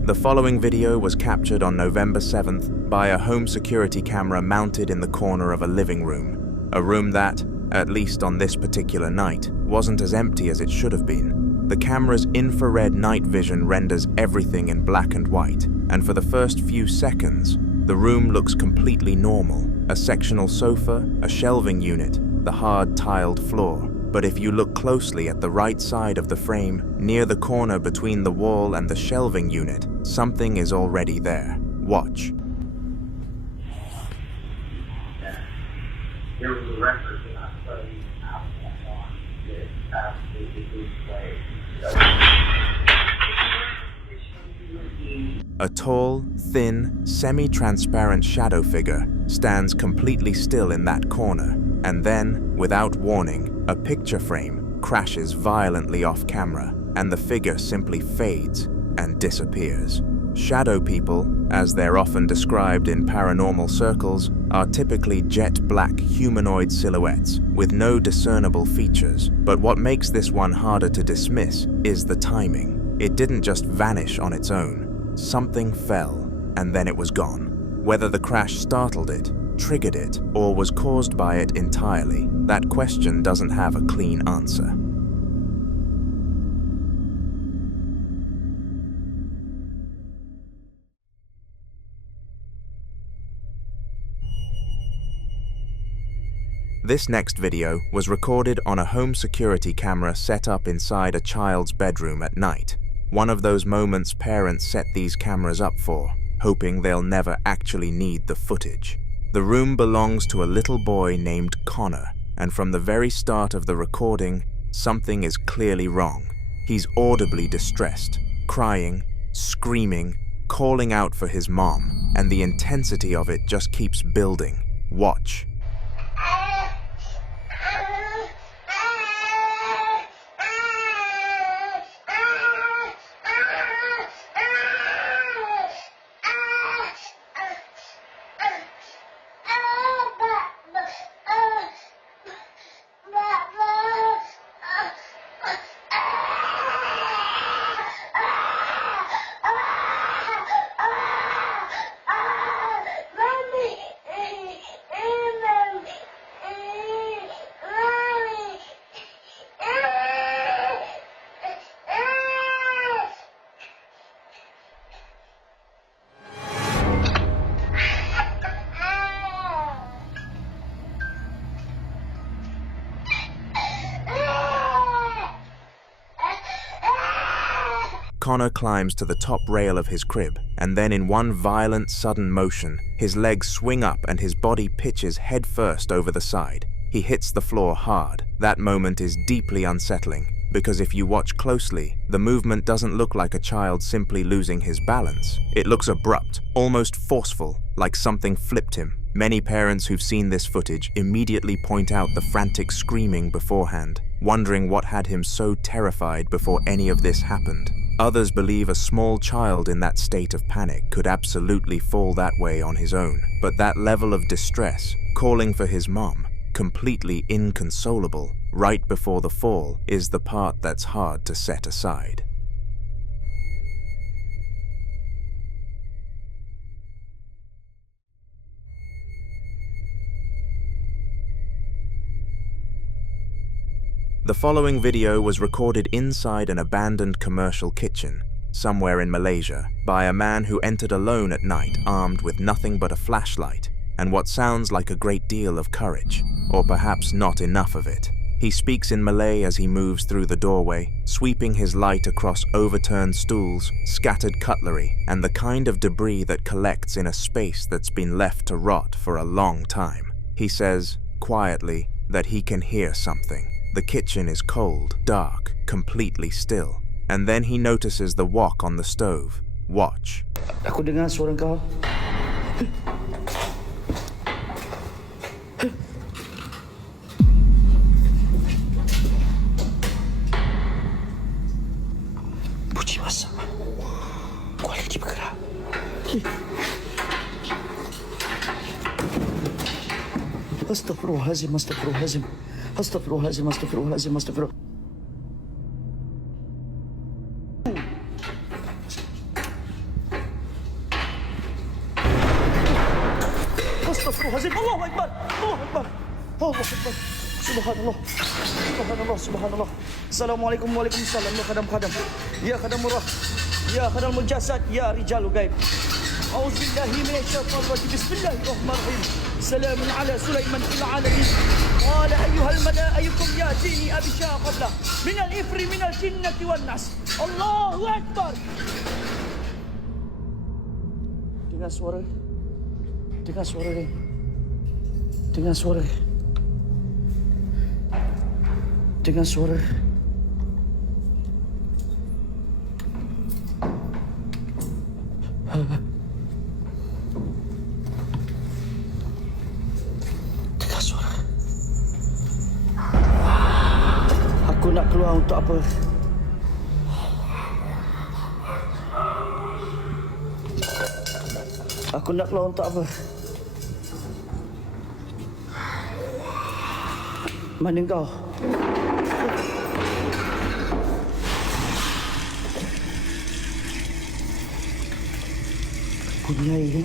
The following video was captured on November 7th by a home security camera mounted in the corner of a living room. A room that, at least on this particular night, wasn't as empty as it should have been. The camera's infrared night vision renders everything in black and white, and for the first few seconds, the room looks completely normal. A sectional sofa, a shelving unit, the hard tiled floor. But if you look closely at the right side of the frame, near the corner between the wall and the shelving unit, something is already there. Watch. There was a record that I studied out on that absolutely A tall, thin, semi-transparent shadow figure stands completely still in that corner, and then, without warning, a picture frame crashes violently off camera, and the figure simply fades and disappears. Shadow people, as they're often described in paranormal circles, are typically jet-black humanoid silhouettes with no discernible features. But what makes this one harder to dismiss is the timing. It didn't just vanish on its own. Something fell, and then it was gone. Whether the crash startled it, triggered it, or was caused by it entirely, that question doesn't have a clean answer. This next video was recorded on a home security camera set up inside a child's bedroom at night. One of those moments parents set these cameras up for, hoping they'll never actually need the footage. The room belongs to a little boy named Connor, and from the very start of the recording, something is clearly wrong. He's audibly distressed, crying, screaming, calling out for his mom, and the intensity of it just keeps building. Watch. Connor climbs to the top rail of his crib, and then in one violent, sudden motion, his legs swing up and his body pitches headfirst over the side. He hits the floor hard. That moment is deeply unsettling, because if you watch closely, the movement doesn't look like a child simply losing his balance. It looks abrupt, almost forceful, like something flipped him. Many parents who've seen this footage immediately point out the frantic screaming beforehand, wondering what had him so terrified before any of this happened. Others believe a small child in that state of panic could absolutely fall that way on his own. But that level of distress, calling for his mom, completely inconsolable, right before the fall, is the part that's hard to set aside. The following video was recorded inside an abandoned commercial kitchen, somewhere in Malaysia, by a man who entered alone at night armed with nothing but a flashlight and what sounds like a great deal of courage, or perhaps not enough of it. He speaks in Malay as he moves through the doorway, sweeping his light across overturned stools, scattered cutlery, and the kind of debris that collects in a space that's been left to rot for a long time. He says, quietly, that he can hear something. The kitchen is cold, dark, completely still. And then he notices the wok on the stove. Watch. Aku dengar suara kau. Astaghfirullahalazim, astaghfirullahalazim. Astaghfirullahalazim, astaghfirullahalazim, astaghfirullah. Astaghfirullahalazim. Allahu Akbar. Allahu Akbar. Allahu Akbar. Subhanallah. Subhanallah. Subhanallah. Assalamualaikum waalaikumsalam. Ya khadam. Ya khadamurrah. Ya khadamul jasad. Ya rijalul gaib. A'udzubillahi minasyaitonir rajim. Bismillahirrahmanirrahim. Salamun ala Sulaiman fil alamin. Qala ayyuhal malaa'ikatu ya'tini abisha qabla min al-ifri min al-jinnati wan nas. Allahu Akbar. Dengar suara. Dengar suara ni. Dengar suara. Dengar suara. Dengar suara. Aku nak keluar untuk apa? Aku nak keluar untuk apa? Mana kau? Bunyi air ni.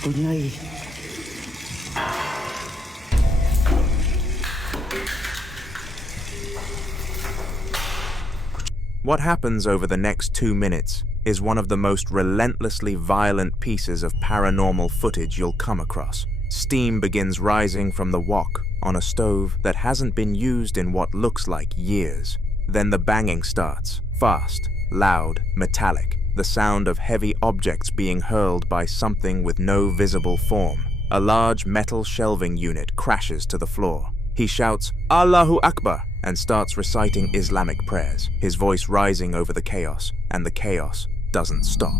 Bunyi air. What happens over the next 2 minutes is one of the most relentlessly violent pieces of paranormal footage you'll come across. Steam begins rising from the wok on a stove that hasn't been used in what looks like years. Then the banging starts, fast, loud, metallic, the sound of heavy objects being hurled by something with no visible form. A large metal shelving unit crashes to the floor. He shouts, "Allahu Akbar," and starts reciting Islamic prayers, his voice rising over the chaos, and the chaos doesn't stop.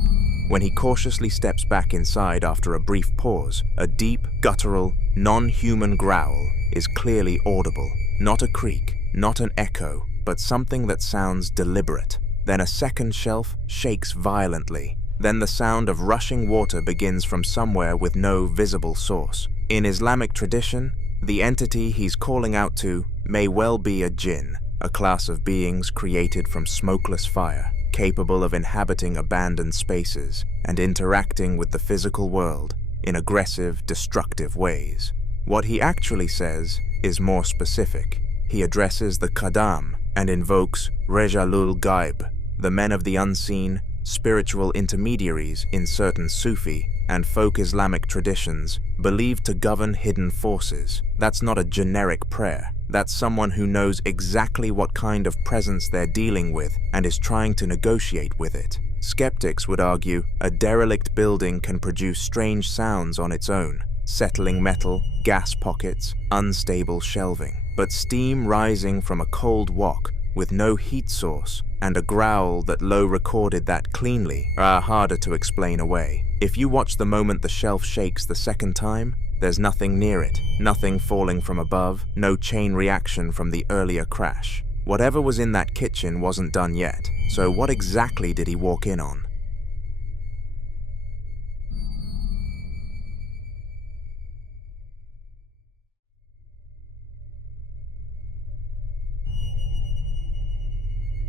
When he cautiously steps back inside after a brief pause, a deep, guttural, non-human growl is clearly audible. Not a creak, not an echo, but something that sounds deliberate. Then a second shelf shakes violently. Then the sound of rushing water begins from somewhere with no visible source. In Islamic tradition, the entity he's calling out to may well be a jinn, a class of beings created from smokeless fire, capable of inhabiting abandoned spaces and interacting with the physical world in aggressive, destructive ways. What he actually says is more specific. He addresses the Qadam and invokes Rejalul Gaib, the men of the unseen, spiritual intermediaries in certain Sufi and folk Islamic traditions believed to govern hidden forces. That's not a generic prayer. That's someone who knows exactly what kind of presence they're dealing with and is trying to negotiate with it. Skeptics would argue a derelict building can produce strange sounds on its own, settling metal, gas pockets, unstable shelving. But steam rising from a cold wok with no heat source and a growl that Lowe recorded that cleanly are harder to explain away. If you watch the moment the shelf shakes the second time, there's nothing near it, nothing falling from above, no chain reaction from the earlier crash. Whatever was in that kitchen wasn't done yet, so what exactly did he walk in on?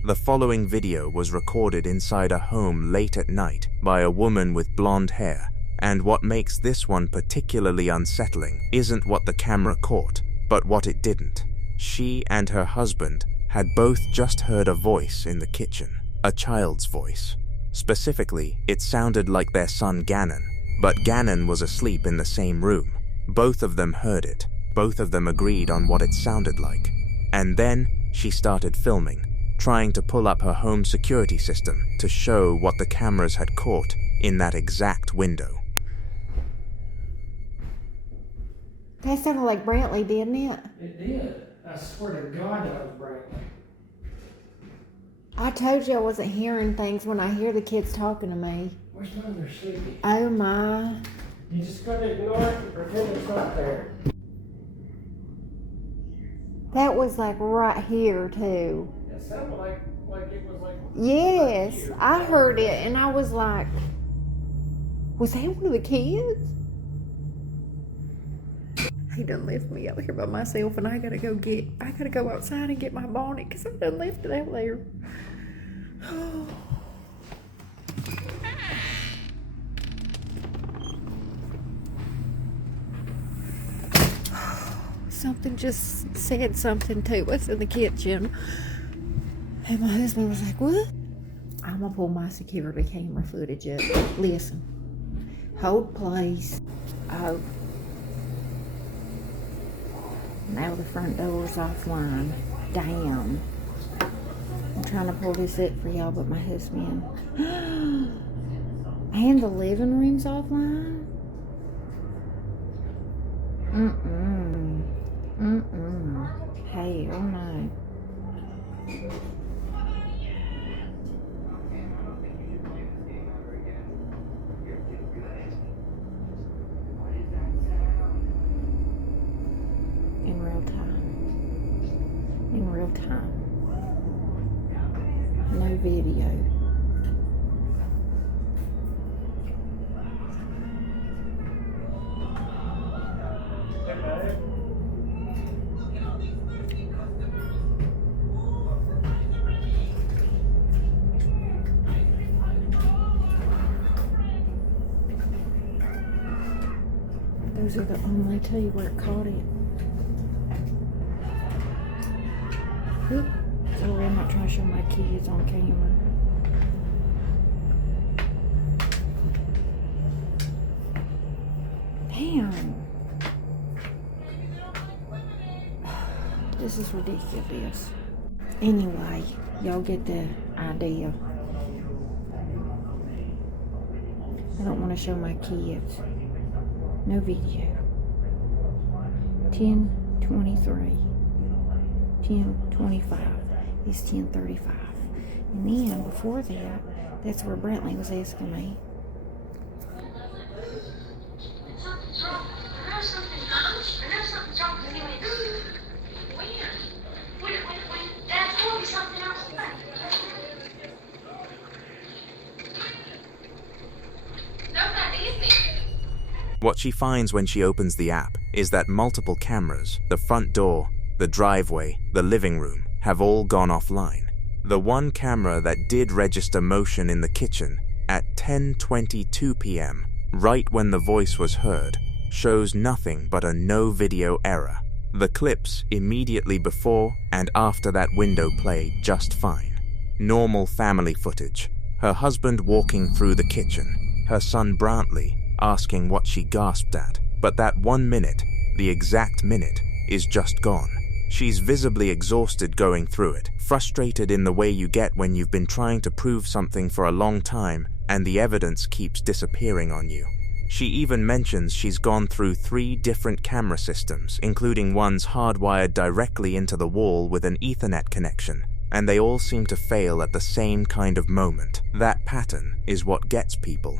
The following video was recorded inside a home late at night by a woman with blonde hair, and what makes this one particularly unsettling isn't what the camera caught, but what it didn't. She and her husband had both just heard a voice in the kitchen, a child's voice. Specifically, it sounded like their son Gannon, but Gannon was asleep in the same room. Both of them heard it. Both of them agreed on what it sounded like. And then she started filming, trying to pull up her home security system to show what the cameras had caught in that exact window. That sounded like Brantley, didn't it? It did. I swear to God that was Brantley. I told you I wasn't hearing things when I hear the kids talking to me. Where's mine? They're sleeping. Oh my. You just gotta ignore it and pretend it's not there. That was like right here too. It sounded like it was like... Yes, I heard it and I was like... Was that one of the kids? He done left me out here by myself, and I gotta go outside and get my bonnet because I done left it out there. Something just said something to us in the kitchen, and my husband was like, "What?" I'm gonna pull my security camera footage up. Listen. Hold, please. Oh. Now the front door's offline. Damn. I'm trying to pull this up for y'all, but my husband. And the living room's offline? Hell no. In real time. No video. Those are the only two where it caught it. Sorry, I'm not trying to show my kids on camera. Damn. This is ridiculous. Anyway, y'all get the idea. I don't want to show my kids. No video. 10:23. 10:25 is 10:35. And then before that, that's where Brantley was asking me. What she finds when she opens the app is that multiple cameras, the front door, the driveway, the living room, have all gone offline. The one camera that did register motion in the kitchen at 10:22 p.m., right when the voice was heard, shows nothing but a no video error. The clips immediately before and after that window played just fine. Normal family footage. Her husband walking through the kitchen, her son Brantley asking what she gasped at, but that 1 minute, the exact minute, is just gone. She's visibly exhausted going through it, frustrated in the way you get when you've been trying to prove something for a long time and the evidence keeps disappearing on you. She even mentions she's gone through 3 different camera systems, including ones hardwired directly into the wall with an Ethernet connection, and they all seem to fail at the same kind of moment. That pattern is what gets people.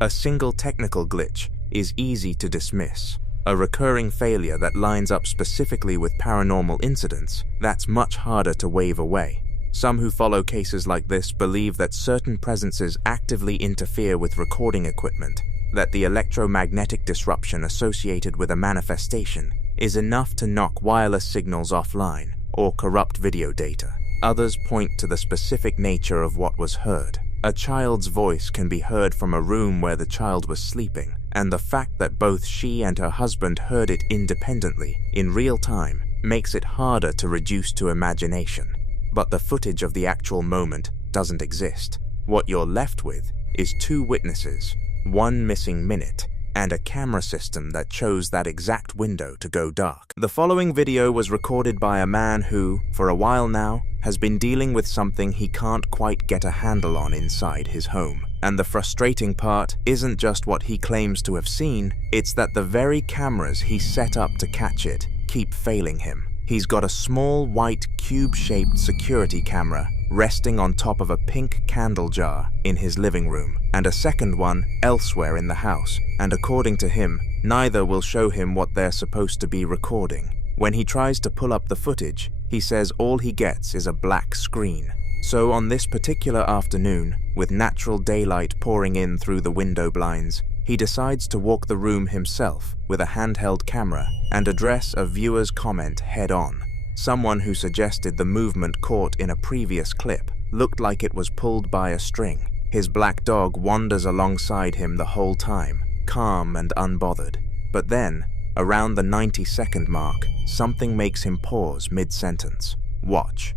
A single technical glitch is easy to dismiss. A recurring failure that lines up specifically with paranormal incidents, that's much harder to wave away. Some who follow cases like this believe that certain presences actively interfere with recording equipment, that the electromagnetic disruption associated with a manifestation is enough to knock wireless signals offline or corrupt video data. Others point to the specific nature of what was heard. A child's voice can be heard from a room where the child was sleeping, and the fact that both she and her husband heard it independently, in real time, makes it harder to reduce to imagination. But the footage of the actual moment doesn't exist. What you're left with is 2 witnesses, 1 missing minute, and a camera system that chose that exact window to go dark. The following video was recorded by a man who, for a while now, has been dealing with something he can't quite get a handle on inside his home. And the frustrating part isn't just what he claims to have seen, it's that the very cameras he set up to catch it keep failing him. He's got a small white cube-shaped security camera resting on top of a pink candle jar in his living room, and a second one elsewhere in the house, and according to him, neither will show him what they're supposed to be recording. When he tries to pull up the footage, he says all he gets is a black screen. So on this particular afternoon, with natural daylight pouring in through the window blinds, he decides to walk the room himself with a handheld camera and address a viewer's comment head-on. Someone who suggested the movement caught in a previous clip looked like it was pulled by a string. His black dog wanders alongside him the whole time, calm and unbothered. But then, around the 90-second mark, something makes him pause mid-sentence. Watch.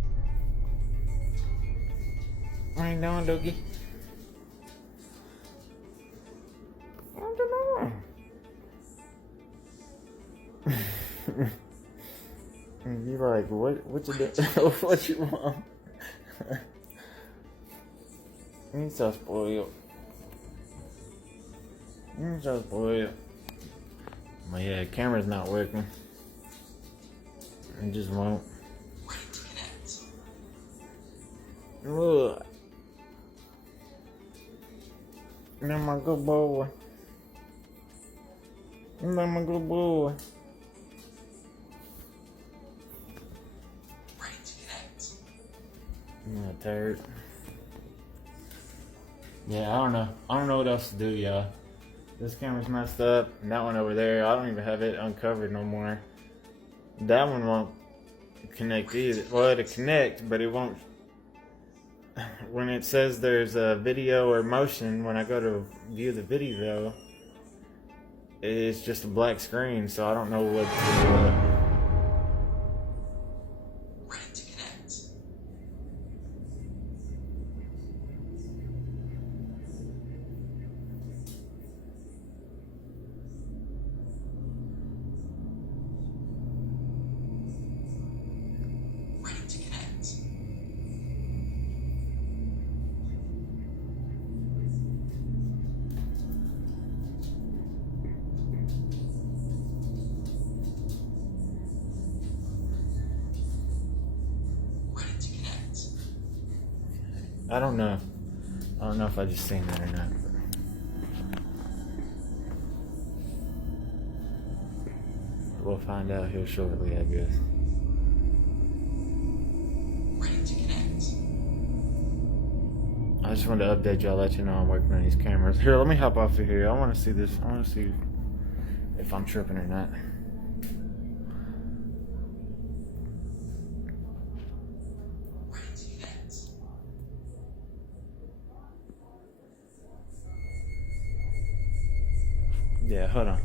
What you doing, Doogie? What you doing? You like, what you do? What you want? You so spoiled. You're so spoiled. Well, yeah, camera's not working. It just won't. Look. You're my good boy. You're my good boy. I'm tired. Yeah, I don't know. I don't know what else to do, y'all. This camera's messed up, and that one over there, I don't even have it uncovered no more. That one won't connect either. Well, it'll connect, but it won't. When it says there's a video or motion, when I go to view the video, it's just a black screen, so I don't know what to I don't know. I don't know if I just seen that or not. We'll find out here shortly, I guess. I just wanted to update y'all, let you know I'm working on these cameras. Here, let me hop off of here. I want to see this. I want to see if I'm tripping or not. Yeah, hold on.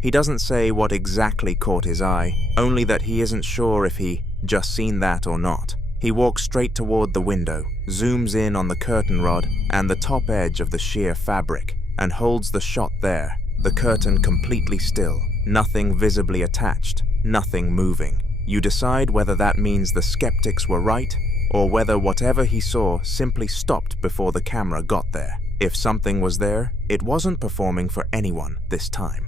He doesn't say what exactly caught his eye, only that he isn't sure if he just seen that or not. He walks straight toward the window, zooms in on the curtain rod and the top edge of the sheer fabric, and holds the shot there, the curtain completely still, nothing visibly attached, nothing moving. You decide whether that means the skeptics were right, or whether whatever he saw simply stopped before the camera got there. If something was there, it wasn't performing for anyone this time.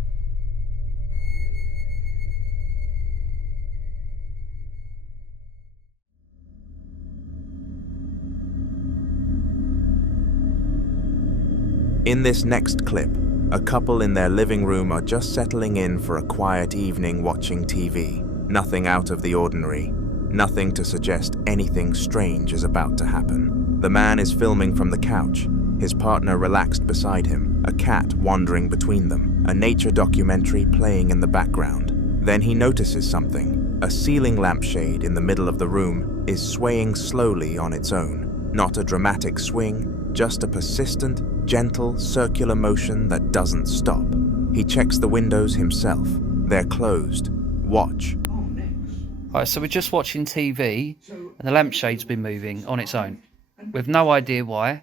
In this next clip, a couple in their living room are just settling in for a quiet evening watching TV. Nothing out of the ordinary, nothing to suggest anything strange is about to happen. The man is filming from the couch, his partner relaxed beside him, a cat wandering between them, a nature documentary playing in the background. Then he notices something. A ceiling lampshade in the middle of the room is swaying slowly on its own. Not a dramatic swing, just a persistent, gentle, circular motion that doesn't stop. He checks the windows himself. They're closed. Watch. Alright, so we're just watching TV, and the lampshade's been moving on its own. We've no idea why.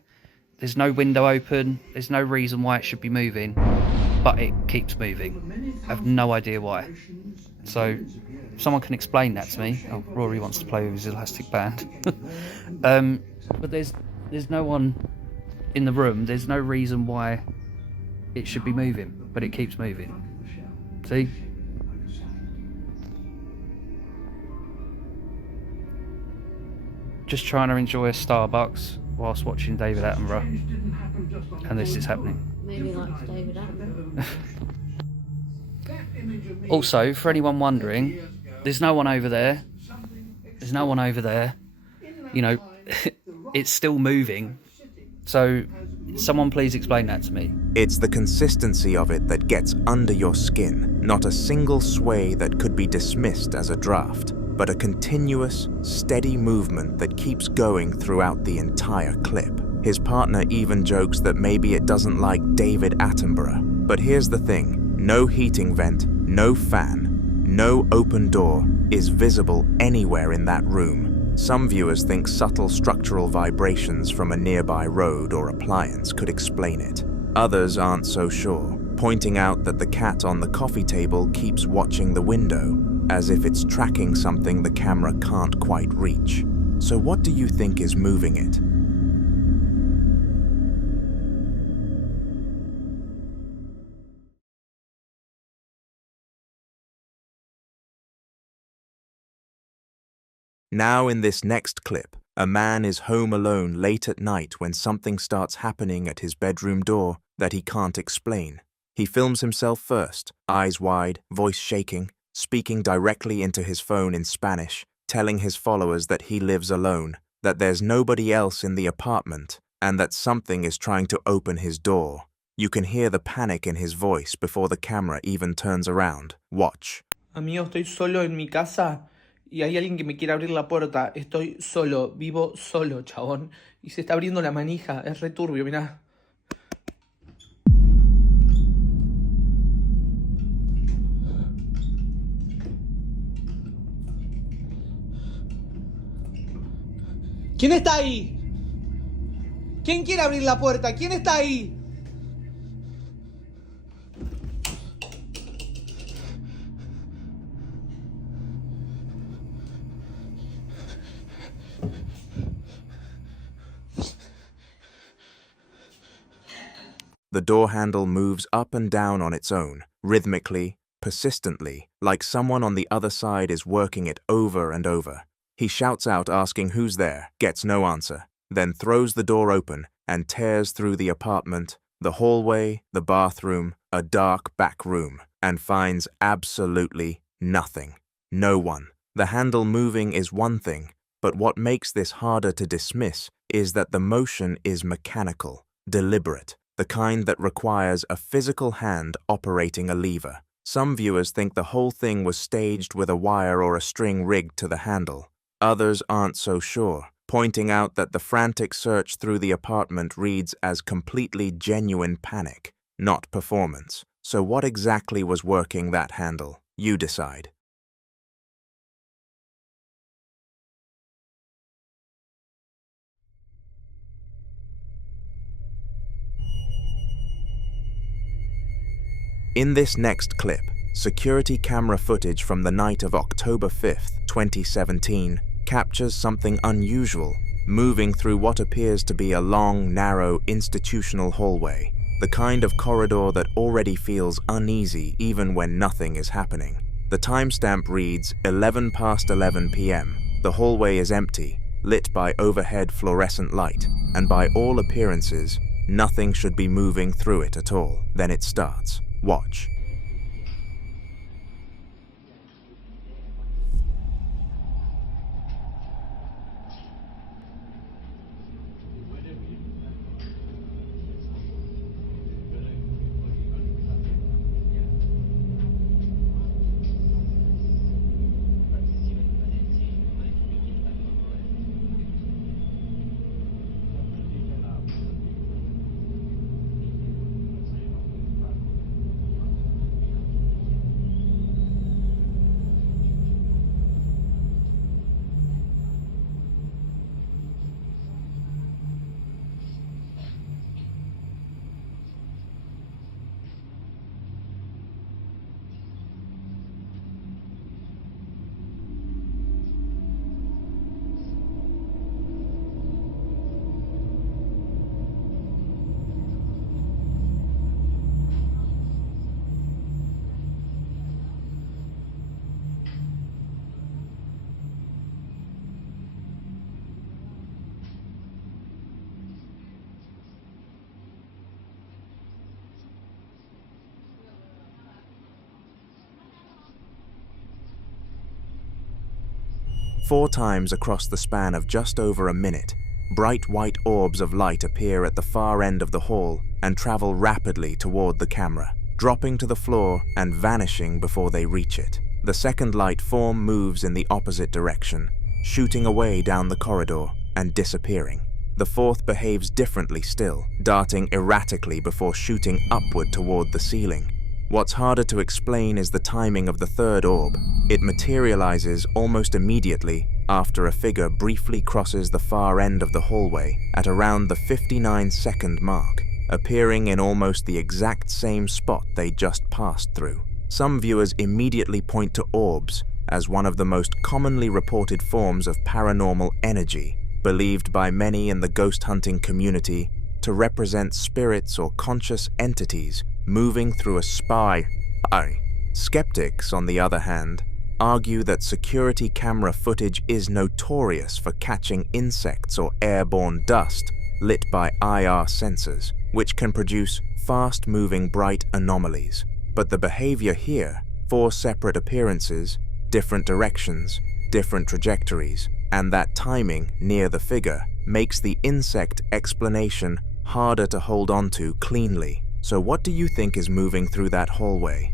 There's no window open, there's no reason why it should be moving, but it keeps moving. I have no idea why. So, if someone can explain that to me. Oh, Rory wants to play with his elastic band. But there's no one in the room, there's no reason why it should be moving, but it keeps moving. See? Just trying to enjoy a Starbucks whilst watching David Attenborough, and this is happening. Maybe likes David Attenborough. Also, for anyone wondering, there's no one over there. There's no one over there. You know, it's still moving. So Someone please explain that to me. It's the consistency of it that gets under your skin, not a single sway that could be dismissed as a draft, but a continuous, steady movement that keeps going throughout the entire clip. His partner even jokes that maybe it doesn't like David Attenborough. But here's the thing, no heating vent, no fan, no open door is visible anywhere in that room. Some viewers think subtle structural vibrations from a nearby road or appliance could explain it. Others aren't so sure, pointing out that the cat on the coffee table keeps watching the window, as if it's tracking something the camera can't quite reach. So what do you think is moving it? Now in this next clip, a man is home alone late at night when something starts happening at his bedroom door that he can't explain. He films himself first, eyes wide, voice shaking, speaking directly into his phone in Spanish, telling his followers that he lives alone, that there's nobody else in the apartment, and that something is trying to open his door. You can hear the panic in his voice before the camera even turns around. Watch. Amigo, estoy solo en mi casa y hay alguien que me quiere abrir la puerta. Estoy solo, vivo solo, chabón. Y se está abriendo la manija, es re turbio, mirá. ¿Quién está ahí? ¿Quién quiere abrir la puerta? ¿Quién está ahí? The door handle moves up and down on its own, rhythmically, persistently, like someone on the other side is working it over and over. He shouts out asking who's there, gets no answer, then throws the door open and tears through the apartment, the hallway, the bathroom, a dark back room, and finds absolutely nothing. No one. The handle moving is one thing, but what makes this harder to dismiss is that the motion is mechanical, deliberate, the kind that requires a physical hand operating a lever. Some viewers think the whole thing was staged with a wire or a string rigged to the handle. Others aren't so sure, pointing out that the frantic search through the apartment reads as completely genuine panic, not performance. So what exactly was working that handle? You decide. In this next clip, security camera footage from the night of October 5th, 2017, captures something unusual, moving through what appears to be a long, narrow, institutional hallway, the kind of corridor that already feels uneasy even when nothing is happening. The timestamp reads 11 past 11 p.m. The hallway is empty, lit by overhead fluorescent light, and by all appearances, nothing should be moving through it at all. Then it starts. Watch. Four times across the span of just over a minute, bright white orbs of light appear at the far end of the hall and travel rapidly toward the camera, dropping to the floor and vanishing before they reach it. The second light form moves in the opposite direction, shooting away down the corridor and disappearing. The fourth behaves differently still, darting erratically before shooting upward toward the ceiling. What's harder to explain is the timing of the third orb. It materializes almost immediately after a figure briefly crosses the far end of the hallway at around the 59-second mark, appearing in almost the exact same spot they just passed through. Some viewers immediately point to orbs as one of the most commonly reported forms of paranormal energy, believed by many in the ghost hunting community to represent spirits or conscious entities moving through a spy. Skeptics, on the other hand, argue that security camera footage is notorious for catching insects or airborne dust lit by IR sensors, which can produce fast-moving bright anomalies. But the behavior here, 4 separate appearances, different directions, different trajectories, and that timing near the figure makes the insect explanation harder to hold on to cleanly. So what do you think is moving through that hallway?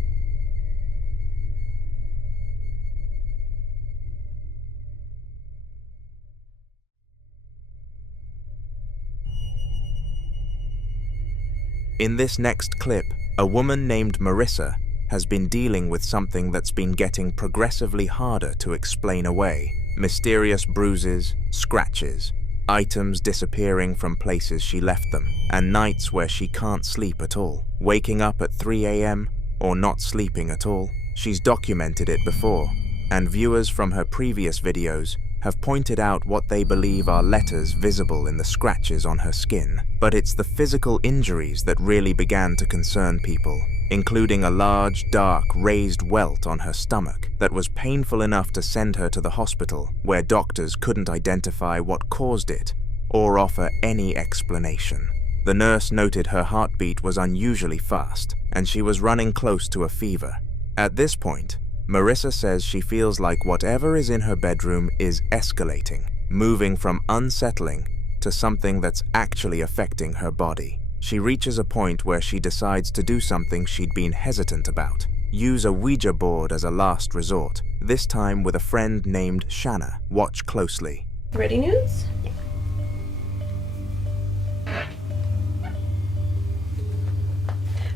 In this next clip, a woman named Marissa has been dealing with something that's been getting progressively harder to explain away. Mysterious bruises, scratches, items disappearing from places she left them, and nights where she can't sleep at all, waking up at 3 a.m. or not sleeping at all. She's documented it before, and viewers from her previous videos have pointed out what they believe are letters visible in the scratches on her skin. But it's the physical injuries that really began to concern people, including a large, dark, raised welt on her stomach that was painful enough to send her to the hospital, where doctors couldn't identify what caused it or offer any explanation. The nurse noted her heartbeat was unusually fast, and she was running close to a fever. At this point, Marissa says she feels like whatever is in her bedroom is escalating, moving from unsettling to something that's actually affecting her body. She reaches a point where she decides to do something she'd been hesitant about. Use a Ouija board as a last resort, this time with a friend named Shanna. Watch closely. Ready, News?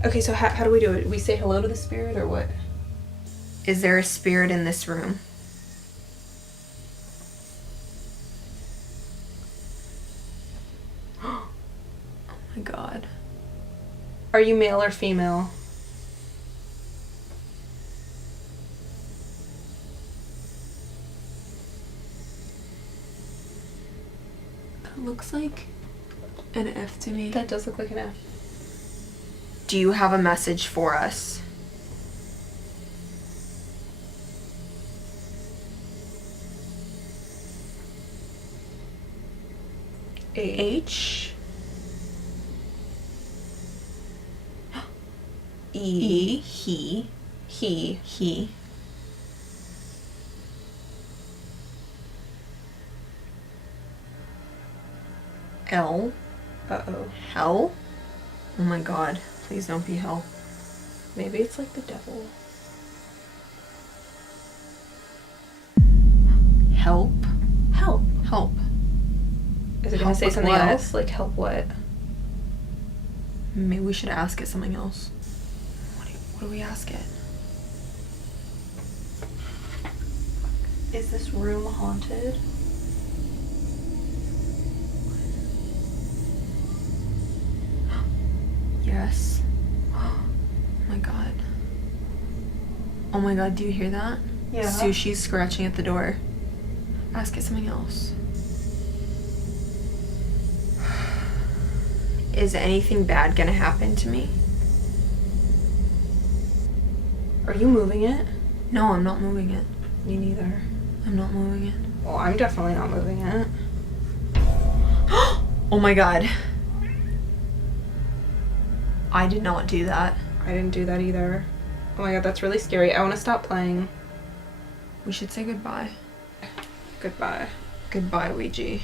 Okay, so how do we do it? We say hello to the spirit or what? Is there a spirit in this room? Oh my god. Are you male or female? That looks like an F to me. That does look like an F. Do you have a message for us? H E he L. Uh-oh. Hell? Oh my god, please don't be hell. Maybe it's like the devil. Help? Help. Help. Is it gonna Help say with something what? else? Like help what? Maybe we should ask it something else. What do we ask it? Is this room haunted? Yes. Oh my god. Oh my god, do you hear that? Yeah. Sushi's scratching at the door. Ask it something else. Is anything bad gonna happen to me? Are you moving it? No, I'm not moving it. Me neither. I'm not moving it. Well, I'm definitely not moving it. Oh my god. I did not do that. I didn't do that either. Oh my god, that's really scary. I want to stop playing. We should say goodbye. Goodbye. Goodbye, Ouija.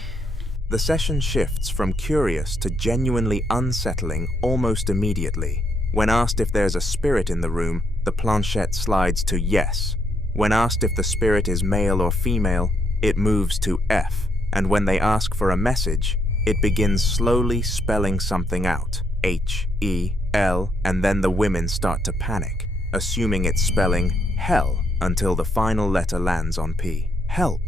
The session shifts from curious to genuinely unsettling almost immediately. When asked if there's a spirit in the room, the planchette slides to yes. When asked if the spirit is male or female, it moves to F. And when they ask for a message, it begins slowly spelling something out, H, E, L, and then the women start to panic, assuming it's spelling hell until the final letter lands on P. Help.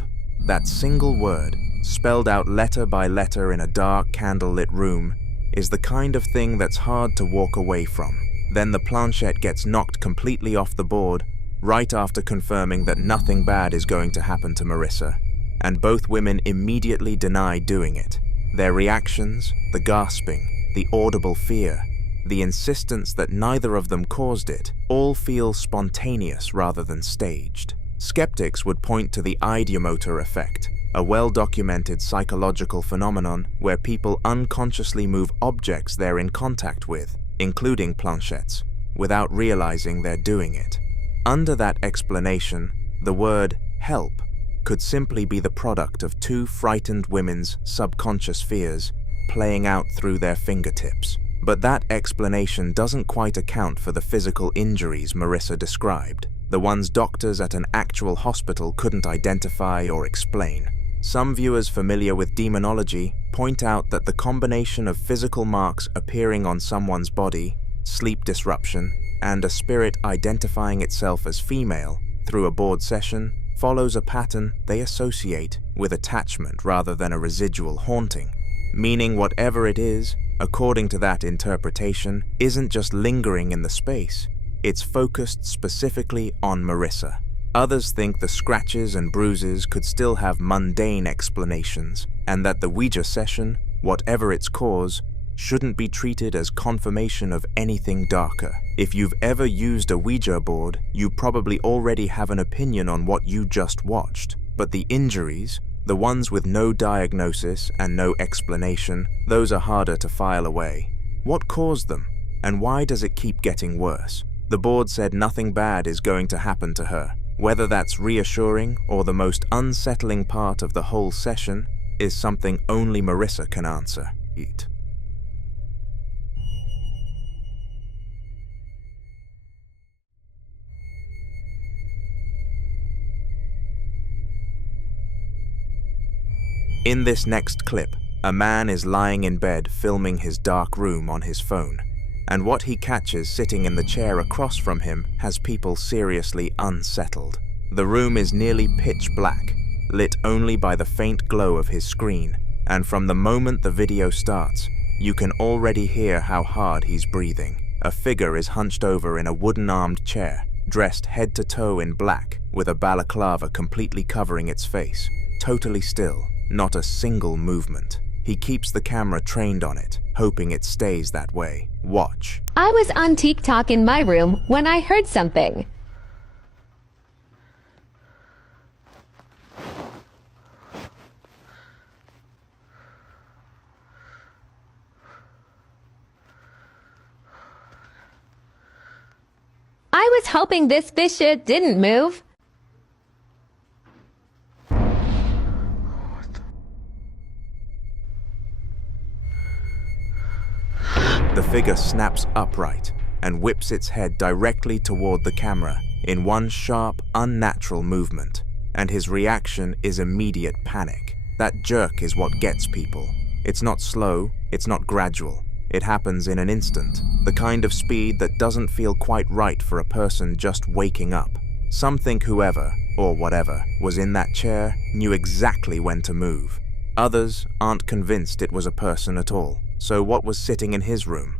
That single word, spelled out letter by letter in a dark candlelit room, is the kind of thing that's hard to walk away from. Then the planchette gets knocked completely off the board, right after confirming that nothing bad is going to happen to Marissa, and both women immediately deny doing it. Their reactions, the gasping, the audible fear, the insistence that neither of them caused it, all feel spontaneous rather than staged. Skeptics would point to the ideomotor effect, a well-documented psychological phenomenon where people unconsciously move objects they're in contact with, including planchettes, without realizing they're doing it. Under that explanation, the word help could simply be the product of two frightened women's subconscious fears playing out through their fingertips. But that explanation doesn't quite account for the physical injuries Marissa described, the ones doctors at an actual hospital couldn't identify or explain. Some viewers familiar with demonology point out that the combination of physical marks appearing on someone's body, sleep disruption, and a spirit identifying itself as female through a board session follows a pattern they associate with attachment rather than a residual haunting, meaning whatever it is, according to that interpretation, isn't just lingering in the space, it's focused specifically on Marissa. Others think the scratches and bruises could still have mundane explanations, and that the Ouija session, whatever its cause, shouldn't be treated as confirmation of anything darker. If you've ever used a Ouija board, you probably already have an opinion on what you just watched. But the injuries, the ones with no diagnosis and no explanation, those are harder to file away. What caused them? And why does it keep getting worse? The board said nothing bad is going to happen to her. Whether that's reassuring or the most unsettling part of the whole session is something only Marissa can answer. In this next clip, a man is lying in bed filming his dark room on his phone, and what he catches sitting in the chair across from him has people seriously unsettled. The room is nearly pitch black, lit only by the faint glow of his screen, and from the moment the video starts, you can already hear how hard he's breathing. A figure is hunched over in a wooden-armed chair, dressed head to toe in black, with a balaclava completely covering its face, totally still. Not a single movement. He keeps the camera trained on it, hoping it stays that way. Watch. I was on TikTok in my room when I heard something. I was hoping this fish didn't move. The figure snaps upright and whips its head directly toward the camera in one sharp, unnatural movement, and his reaction is immediate panic. That jerk is what gets people. It's not slow, it's not gradual. It happens in an instant, the kind of speed that doesn't feel quite right for a person just waking up. Some think whoever, or whatever, was in that chair knew exactly when to move. Others aren't convinced it was a person at all. So what was sitting in his room?